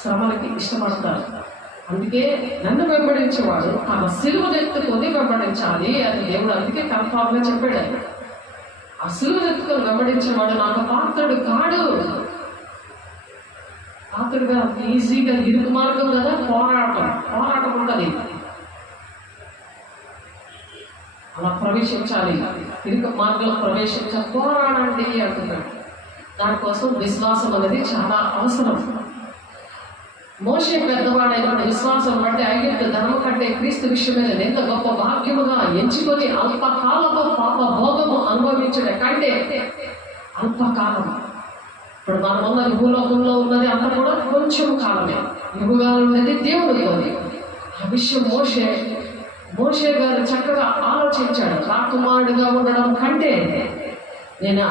శ్రమలకి ఇష్టపడతారు. అందుకే నన్ను వెంబడించేవాడు తన సిలువనెత్తుకొని వెంబడించాలి అని దేవుడు అందుకే కన్ఫామ్గా చెప్పాడు. ఆ సిలువనెత్తుకొని వెంబడించేవాడు నాకు పాత్రుడు కాడు. పాత్రుడుగా ఈజీగా ఇరుకు మార్గం కదా, పోరాటం ఉంటుంది. అలా ప్రవేశించాలి, ఇరుకు మార్గంలో ప్రవేశించాలి, పోరాడండి అంటున్నాడు. దానికోసం విశ్వాసం అనేది చాలా అవసరం. మోషే పెద్దవాడైనప్పుడు విశ్వాసం బట్టి ఐగుప్తు ధనము కంటే క్రీస్తు విషయమైన ఎంత గొప్ప భాగ్యముగా ఎంచుకొని అల్పకాలము పాప భోగము అనుభవించడం కంటే అల్పకాలం. ఇప్పుడు మనం ఉన్నది భూలోకంలో ఉన్నది అంతా కూడా కొంచెం కాలమే. యుగాలు ఉన్నది దేవుడితోని. ఆ విషయం మోషే గారు చక్కగా ఆలోచించాడు. రాకుమారుడిగా ఉండడం కంటే నేను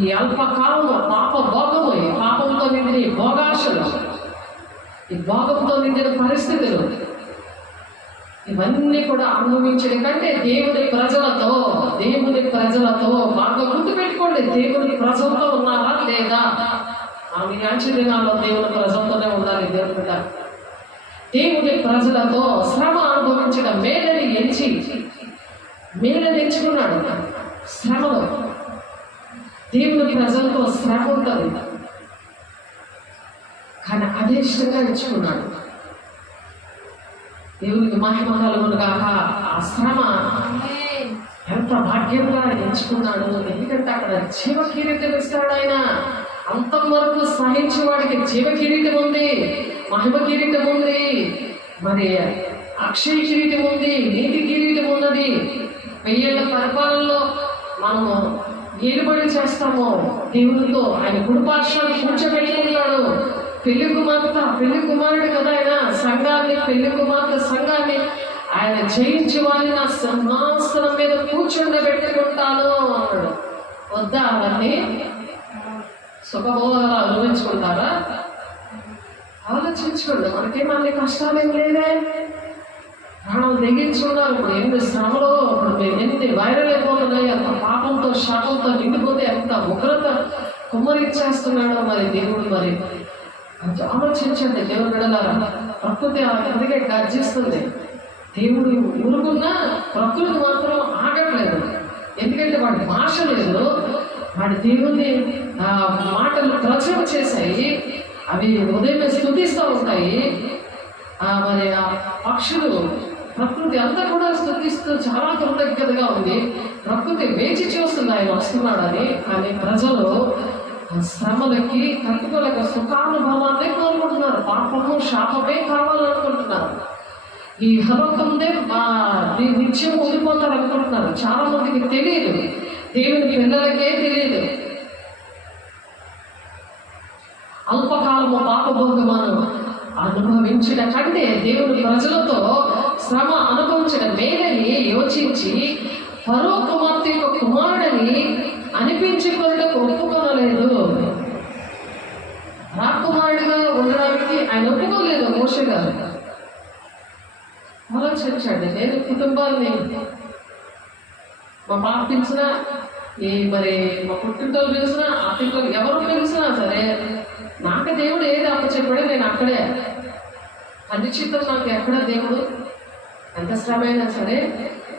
ఈ అల్పకాలము పాప భోగము, ఈ పాపంతో నిండిన ఈ భోగాశలు, ఈ భోగంతో నిండిన పరిస్థితులు, ఇవన్నీ కూడా అనుభవించడం కంటే దేవుని ప్రజలతో బాగా గుర్తుపెట్టుకోండి. దేవుని ప్రజలతో ఉన్నారా లేదా? ఆమె ఆశ్చర్యాల్లో దేవుని ప్రజలతోనే ఉండాలి. దేవుని బిడ్డ దేవుని ప్రజలతో శ్రమ అనుభవించడం మేలని ఎంచుకున్నాడు. శ్రమలో దేవుని ప్రజలతో శ్రమ ఉంటుంది, కానీ అదే ఇష్టంగా ఎంచుకున్నాడు. దేవునికి మహిమ కలుగును గాక. ఆ శ్రమ ఎంత భాగ్యంగా ఎంచుకున్నాడు. ఎందుకంటే అక్కడ జీవ కిరీటం ఇస్తాడు ఆయన. అంతం వరకు సహించే వాడికి జీవ కిరీటం ఉంది, మహిమ కిరీటం ఉంది, మరి అక్షయ కిరీటం ఉంది, నీతి కిరీటం ఉన్నది. 1000 ఏళ్ల పరిపాలనలో మనము నిలబడి చేస్తాము దేవునితో. ఆయన కుడిపార్శ్వాన్ని కూర్చోబెట్టుకుంటాడు. పెళ్లి కుమారుడు కదా ఆయన. పెళ్లి కుమార్తె సంఘాన్ని ఆయన జయించి వారిని నా సింహాసనం మీద కూర్చుండబెట్టుకుంటాను అన్నాడు. వద్దా? అవన్నీ సుఖభోగాలు ఆలోచించుకోండి. మనకేమన్నీ కష్టాలేం లేదే. ప్రాణాలు తెగించుకున్నారు. ఇప్పుడు ఎన్ని శ్రమలో, ఇప్పుడు ఎన్ని వైరల్ అయిపోతున్నాయి, అంత పాపంతో శాపంతో నిండిపోతే ఎంత ఉగ్రత కుమ్మరిచ్చేస్తున్నాడో మరి దేవుడు. మరి ఆలోచించండి దేవుడు విడలారా. ప్రకృతి అందుకే గర్జిస్తుంది. దేవుడు ఊరుకున్నా ప్రకృతి మాత్రం ఆగట్లేదు. ఎందుకంటే వాడి భాష లేదు, వాడి దేవుని మాటలు ప్రచురణ చేశాయి. అవి ఉదయమే స్తుతిస్తూ ఉంటాయి. మరి ఆ పక్షులు, ప్రకృతి అంతా కూడా స్తుతిస్తూ చాలా కృతజ్ఞతగా ఉంది. ప్రకృతి వేచి చూస్తుంది ఆయన వస్తున్నాడని. కానీ ప్రజలు శ్రమలకి తట్టుకోలేక సుఖానుభవాన్ని కోరుకుంటున్నారు. పాపము శాపమే కావాలనుకుంటున్నారు. ఈ హలోకందే నిత్యం ఊడిపోతారు అనుకుంటున్నారు. చాలా మందికి తెలియదు, దేవుని పిల్లలకే తెలియదు. అల్పకాలము పాపభోగమును అనుభవించిన కంటే దేవుని ప్రజలతో శ్రమ అనుభవించిన మేలని యోచించి ఫరో కుమార్తె యొక్క కుమారుడని అనిపించుకోవడానికి ఒప్పుకోనలేదు. రాకుమారుడిగా ఉండడానికి ఆయన ఒప్పుకోలేదు. మోషే గారు ఆలోచించండి. నేను కుటుంబాన్ని మా పాప పిలిచినా, మరి మా పుట్టింటోళ్ళు పిలిచినా, అతింటోళ్ళు ఎవరు పిలిచినా సరే నాకు దేవుడు ఏది అప్పచెప్పాడో నేను అక్కడే. అనిశ్చితం నాకు ఎక్కడ దేవుడు ఎంత శ్రమ అయినా సరే,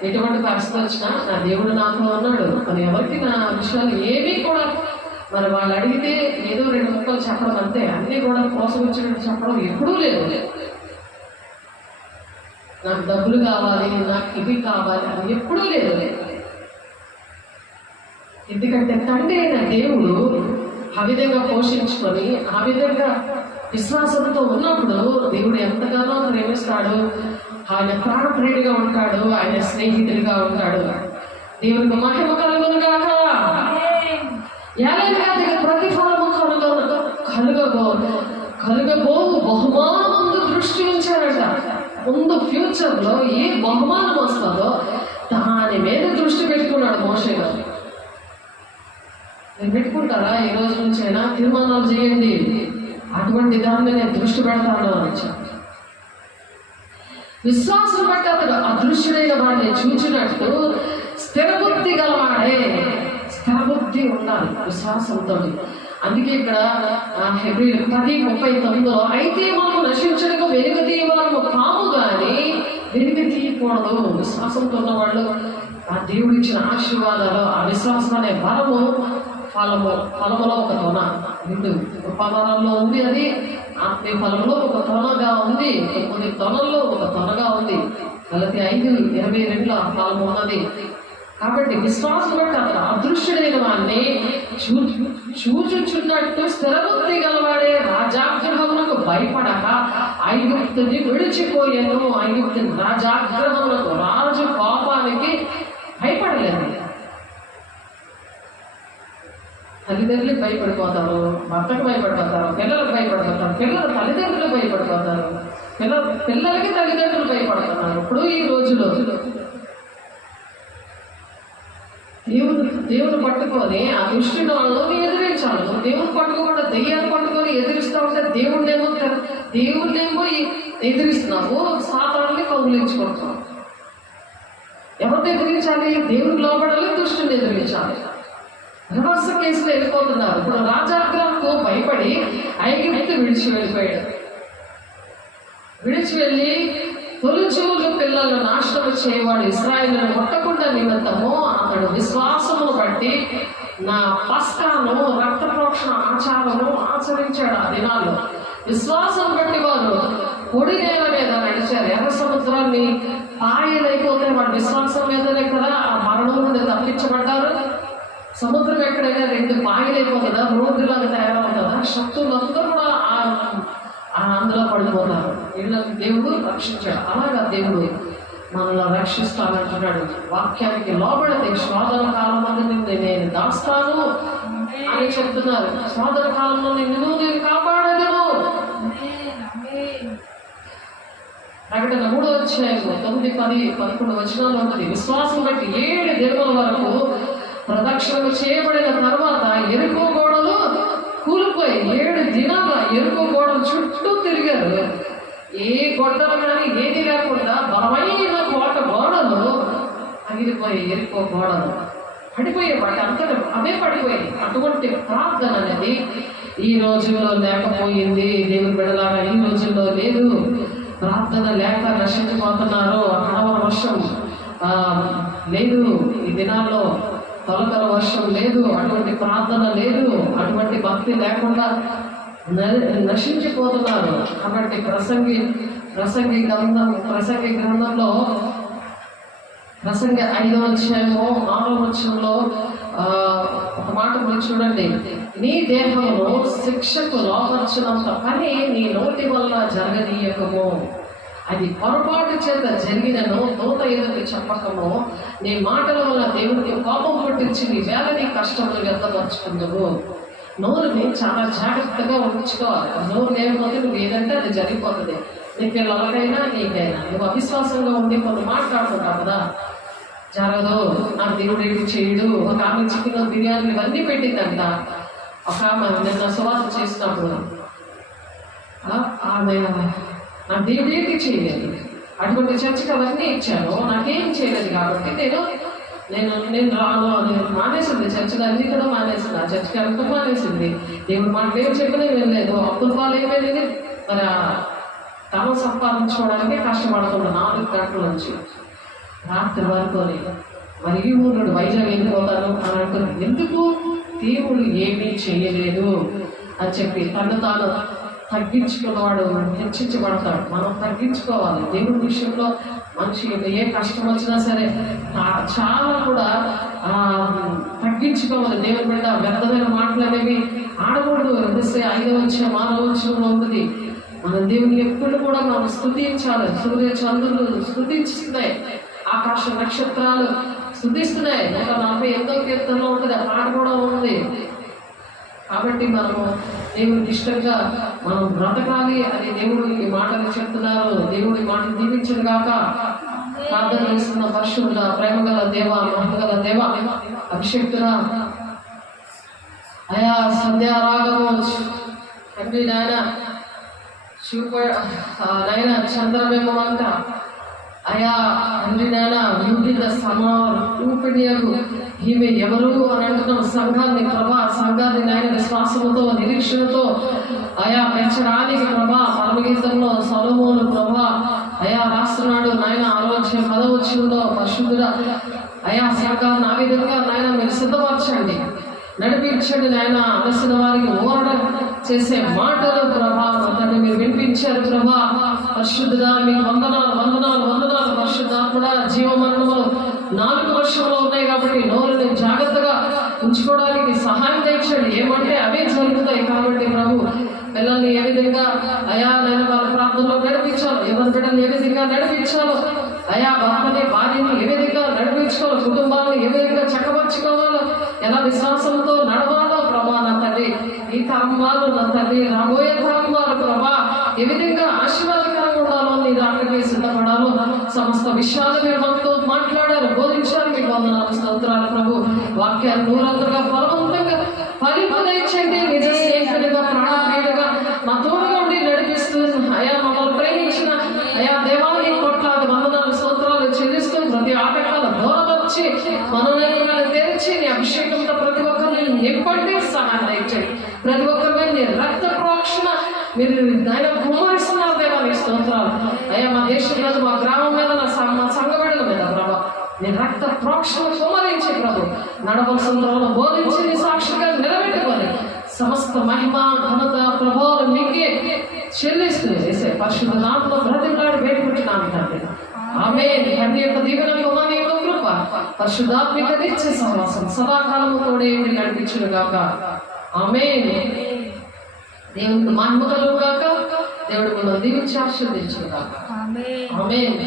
ఎటువంటి పరిస్థితి వచ్చినా నా దేవుడు నాతో అన్నాడు. మరి ఎవరికి నా విషయాలు ఏమీ కూడా మరి వాళ్ళు అడిగితే ఏదో 2 ముక్కలు చెప్పడం అంతే. అన్నీ కూడా మోసగించినట్టు చెప్పడం ఎప్పుడూ లేదు. నాకు డబ్బులు కావాలి, నాకు ఇవి కావాలి అని ఎప్పుడూ లేదు. ఎందుకంటే తండ్రి అయిన దేవుడు ఆ విధంగా పోషించుకొని ఆ విధంగా విశ్వాసంతో ఉన్నప్పుడు దేవుడు ఎంతగానో ప్రేమిస్తాడు. ఆయన ప్రాణప్రియుడిగా ఉంటాడు, ఆయన స్నేహితుడిగా ఉంటాడు. దేవునికి మహిమ కలుగునుగాక. ప్రతిఫలము కలుగబోవు బహుమానము దృష్టి ఉంచాడట. ముందు ఫ్యూచర్లో ఏ బహుమానం వస్తుందో దాని మీద దృష్టి పెట్టుకున్నాడు మోషే గారు. నేను పెట్టుకుంటారా? ఈ రోజు నుంచైనా తీర్మానాలు చేయండి, అటువంటి దాన్ని నేను దృష్టి పెడతాను అని. విశ్వాసం బట్టి అతడు అదృశ్యుడైన వాడిని చూచినట్టు స్థిరబుద్ధి గలవాడే. స్థిరబుద్ధి ఉండాలి విశ్వాసంతో. అందుకే ఇక్కడ హెబ్రీయులు 10:39 అయితే మనము నశించడానికి వెలుగు తీయవారము కాము కానీ వెలుగు తీయకూడదు. విశ్వాసంతో ఉన్న వాళ్ళు ఆ దేవుడు ఇచ్చిన ఆశీర్వాదాలు, ఆ విశ్వాసం అనే బలము ఫలములో ఒక తొన, 2 కృపావరాల్లో ఉంది. అది ఆత్మీయ ఫలంలో ఒక తొనగా ఉంది, కొన్ని తొనల్లో ఒక తొనగా ఉంది. గలతీ 5:22 ఆ ఫలము ఉన్నది. కాబట్టి విశ్వాసం బట్టి అతను అదృశ్యుడైన వాడిని చూచుచున్నట్టు స్థిరబుద్ధి గలవాడే రాజాగ్రహములకు భయపడక ఐగుప్తుని విడిచిపోయాను. ఐగుప్తుని రాజాగ్రహములకు, రాజు కోపానికి భయపడలేదు. తల్లిదండ్రులకు భయపడిపోతారు, భర్తకు భయపడిపోతారు, పిల్లలకు భయపడిపోతారు, పిల్లలు తల్లిదండ్రులకు భయపడిపోతారు, పిల్లలకి తల్లిదండ్రులు భయపడుతున్నారు. ఇప్పుడు ఈ రోజులో దేవుడు పట్టుకొని ఆ దుష్టుని వాళ్ళని ఎదిరించాలి. దేవుడు పట్టుకోకుండా దెయ్యాన్ని పట్టుకొని ఎదిరిస్తూ ఉంటే దేవుణ్ణేమో ఎదిరిస్తున్నావు, సాతాన్ని కౌగిలించుకుంటున్నావు. ఎవరిని ఎదిరించాలి? దేవుడికి లోపడాలి, దుష్టుని ఎదిరించాలి. రివర్స్ కేసులో వెళ్ళిపోతున్నారు. ఇప్పుడు రాజాగ్రహంకు భయపడి ఐగుప్తు విడిచి వెళ్ళి తొలిచూలు పిల్లలను నాశనం చేయవాడు ఇశ్రాయేలును ముట్టకుండా నిమిత్తము అతడు విశ్వాసమును బట్టి నా పస్కాను రక్త ప్రోక్షణ ఆచారము ఆచరించాడు. ఆ దినాల్లో విశ్వాసం బట్టి వారు పొడి నేల మీద నడిచారు. ఎర్ర సముద్రాన్ని పాయలైపోతే వాడు విశ్వాసం మీదనే కదా ఆ మరణం నుండి తప్పించబడ్డారు. సముద్రం ఎక్కడైనా 2 పాయలైపోతుందా? రోడ్డులాగా తయారవుతుందా? శత్రువులందరూ కూడా అందులో పడిపోతారు. వీళ్ళకి దేవుడు రక్షించాడు. అలాగా దేవుడు మనల్ని రక్షిస్తానంటున్నాడు. వాక్యానికి లోబడితే శోధన కాలం అనేది నేను దాస్తాను అని చెప్తున్నారు. శోధన కాలంలో నిన్ను నేను కాపాడను. ప్రకటన 3:9-10-11 వచనాలు ఉంటుంది. విశ్వాసం బట్టి 7 దినముల వరకు ప్రదక్షిణ చేయబడిన తర్వాత ఎరుకో గోడలు కూలిపోయి 7 దినాల ఎరుకో గోడలు చుట్టూ తిరిగారు. ఏ గొడ్డలు కానీ ఏది లేకుండా బలమైన గోడలు ఎరికో గోడలు పడిపోయే వాటి అంతటా అవే పడిపోయాయి. అటువంటి ప్రార్థన అనేది ఈ రోజుల్లో లేకపోయింది. దేవుని బిడ్డలారా, ఈ రోజుల్లో లేదు. ప్రార్థన లేక నశించిపోతున్నారు. అకాల వర్షం లేదు, ఈ దినాల్లో తొలకల వర్షం లేదు, అటువంటి ప్రార్థన లేదు, అటువంటి భక్తి లేకుండా నశించిపోతున్నారు. కాబట్టి ప్రసంగి గ్రంథంలో ప్రసంగి 5వ అధ్యాయము 6వ వచనంలో ఒక మాట మీరు చూడండి. నీ దేహంలో శిక్షకు లోపర్చినంత పని నీ నోటి వల్ల జరగనీయకము. అది పొరపాటు చేత జరిగినను నోట ఎదుటి చెప్పకము. నీ మాటల వల్ల దేవుడికి కోపం పుట్టించి నీ వేళ నీ కష్టములు వ్యర్థపరుచుకుందువు. నోరుని చాలా జాగ్రత్తగా ఉంచుకోవాలి. నోరు లేకపోతే నువ్వు ఏదంటే అది జరిగిపోతుంది. నీ పిల్లలకైనా నీకైనా నువ్వు అవిశ్వాసంగా ఉండి కొన్ని మాట్లాడుతుంటావు కదా, జరగదు, నాకు దేవుడు ఏంటి చేయడు. ఒక ఆమె చికెన్ బిర్యానీ ఇవన్నీ పెట్టిందంట. ఒక ఆమె నిన్న సువాసన చేసినప్పుడు ఆమె నాకు దేవుడు ఏంటి చేయలేదు, అటువంటి చర్చకి అవన్నీ ఇచ్చాను, నాకేం చేయలేదు కాబట్టి నేను రాను అని మానేసింది. చర్చలు అన్నీ కూడా మానేసింది. ఆ చర్చకి అంతా మానేసింది. దేవుడు మాట ఏం చెప్పినా వెళ్ళలేదు. అప్పుల పాలు ఏమేది మరి తమ సంపాదించుకోవడానికి కష్టపడుతుంది 4 గంటల నుంచి రాత్రి వరకు. మరి ఈ ఊరుడు వైజాగ్ వెళ్ళిపోతాను అని అంటున్నాడు. ఎందుకు? దేవుడు ఏమీ చేయలేదు అని చెప్పి తను తాను తగ్గించుకున్నవాడు హెచ్చించబడతాడు. మనం తగ్గించుకోవాలి. దేవుడి విషయంలో మనిషి ఏ కష్టం వచ్చినా సరే చాలా కూడా తగ్గించుకోవాలి. దేవుడి బిడ్డ వ్యర్థమైన మాటలు అనేవి ఆడకూడదు. 5వ అధ్యాయం 6వ వచనంలో ఉంటుంది. మన దేవుని ఎప్పుడు కూడా మనం స్తుతించాలి. సూర్య చంద్రులు స్తుతిస్తున్నాయి, ఆకాశ నక్షత్రాలు స్తుతిస్తున్నాయి. 148వ కీర్తనలో ఉంటుంది, ఆ పాట కూడా ఉంది. కాబట్టి మనము దేవుడికి ఇష్టంగా మనం బ్రతకాలి అని దేవుడు ఈ మాటలు చెప్తున్నారు. దేవుడి మాటలు దీవించను గాక. ప్రార్థన చేస్తున్న పరిశుద్ధ ప్రేమగల దేవ, మహిమగల దేవ, అభిషేక్తుల అయా సంధ్యారాగము తండ్రి నాయన నాయన చంద్రబింబం అంట అయా తండ్రి నాయన వివిధ సమూపిణియకు ఈమె ఎవరు అని అంటున్నాం. సంఘాన్ని ప్రభా, సంఘాన్ని నాయన విశ్వాసముతో నిరీక్షణతో అయా పెంచడానికి ప్రభా, పరమగీతంలో సొలొమోను ప్రభా అయా రాస్తున్నాడు నాయన. ఆలోచన 10వ వచనంలో పరిశుద్ధుడ అయా సంఘాన్ని ఆ విధంగా నాయన మీరు సిద్ధపరచండి, నడిపించండి నాయన. అలసిన వారికి ఓరడ చేసే మాటలు ప్రభా తండ్రి మీరు వినిపించారు ప్రభా. పరిశుద్ధుడా మీకు వందనాలు వందనాలు వందనాలు. పరిశుద్ధ కూడా జీవమరణములు 4 వర్షంలో ఉన్నాయి కాబట్టి నోరుని జాగ్రత్తగా ఉంచుకోవడానికి సహాయం తెచ్చండి. ఏమంటే అవే జరుగుతాయి. కాబట్టి ప్రభు పిల్లల్ని ఏ విధంగా అయా నేను వాళ్ళ ప్రాంతంలో నడిపించాలో, ఎవరి బిడ్డలు ఏ విధంగా నడిపించాలో, అయా భర్తని భార్యని ఏ విధంగా నడిపించుకోవాలి, కుటుంబాలను ఏ విధంగా చక్కపరుచుకోవాలో, ఎలా విశ్వాసంతో నడవాలో ప్రభా నా తండ్రి. ఈ తరం వాళ్ళు నా తండ్రి, రాబోయే తరం వాళ్ళు ప్రభా ఏ విధంగా ఆశీర్వాదకరంగా ఉండాలో, నీ రాకడికి సిద్ధపడాలో సమస్త విషయాలు మీరు మనతో మాట్లాడారు, బోధించారు. మీకు వందనాలు స్తోత్రాలు ప్రభు. వాక్యాలు నూరంతగా బలవంతంగా ఫలింపదయించండి. నిజ స్నేహితుడిగా ప్రాణాయుడుగా మా తోడుగా ఉండి నడిపిస్తూ అయా మమ్మల్ని ప్రేమించిన అయా దేవాన్ని కోట్లాది వందనాలు స్తోత్రాలు చెల్లిస్తూ ప్రతి ఆటకాల దూరం వచ్చి మనోనేత్రాలు తెరిచి నీ అభిషేకంతో ప్రతి ఒక్కరిని నింపండి, సహాయం దయచండి. ప్రతి ఒక్కరి నీ రక్త ప్రోక్షణ మీరు ఆయన కుమారిస్తున్నారు దేవానికి స్తోత్రాలు. అయ్యా మా దేశం మీద, మా గ్రామం మీద, మా సంఘబిడ్డల మీద ప్రభా నీ రక్త ప్రోక్షణ కుమరించి ప్రభు నడవలసిన బోధించి నీ సాక్షిగా నిలబెట్టుకొని సమస్త మహిమ ఘనత ప్రభావం మీకే చెల్లిస్తూ చేసే పరిశుద్ధ నామములో బ్రతిమలాడి వేడుకుంటున్నాను తండ్రి. ఆమేన్. తండ్రి యొక్క దీవెన, కుమారుని యొక్క కృప, పరిశుద్ధాత్మిక నిత్య సహవాసం సదాకాలము తోడే నడిపించును గాక. ఆమేన్. దేవునికి మహిమ కలుగును గాక. దేవుడు మనం దీవించి ఆశీర్వదించును గాక. ఆమేన్.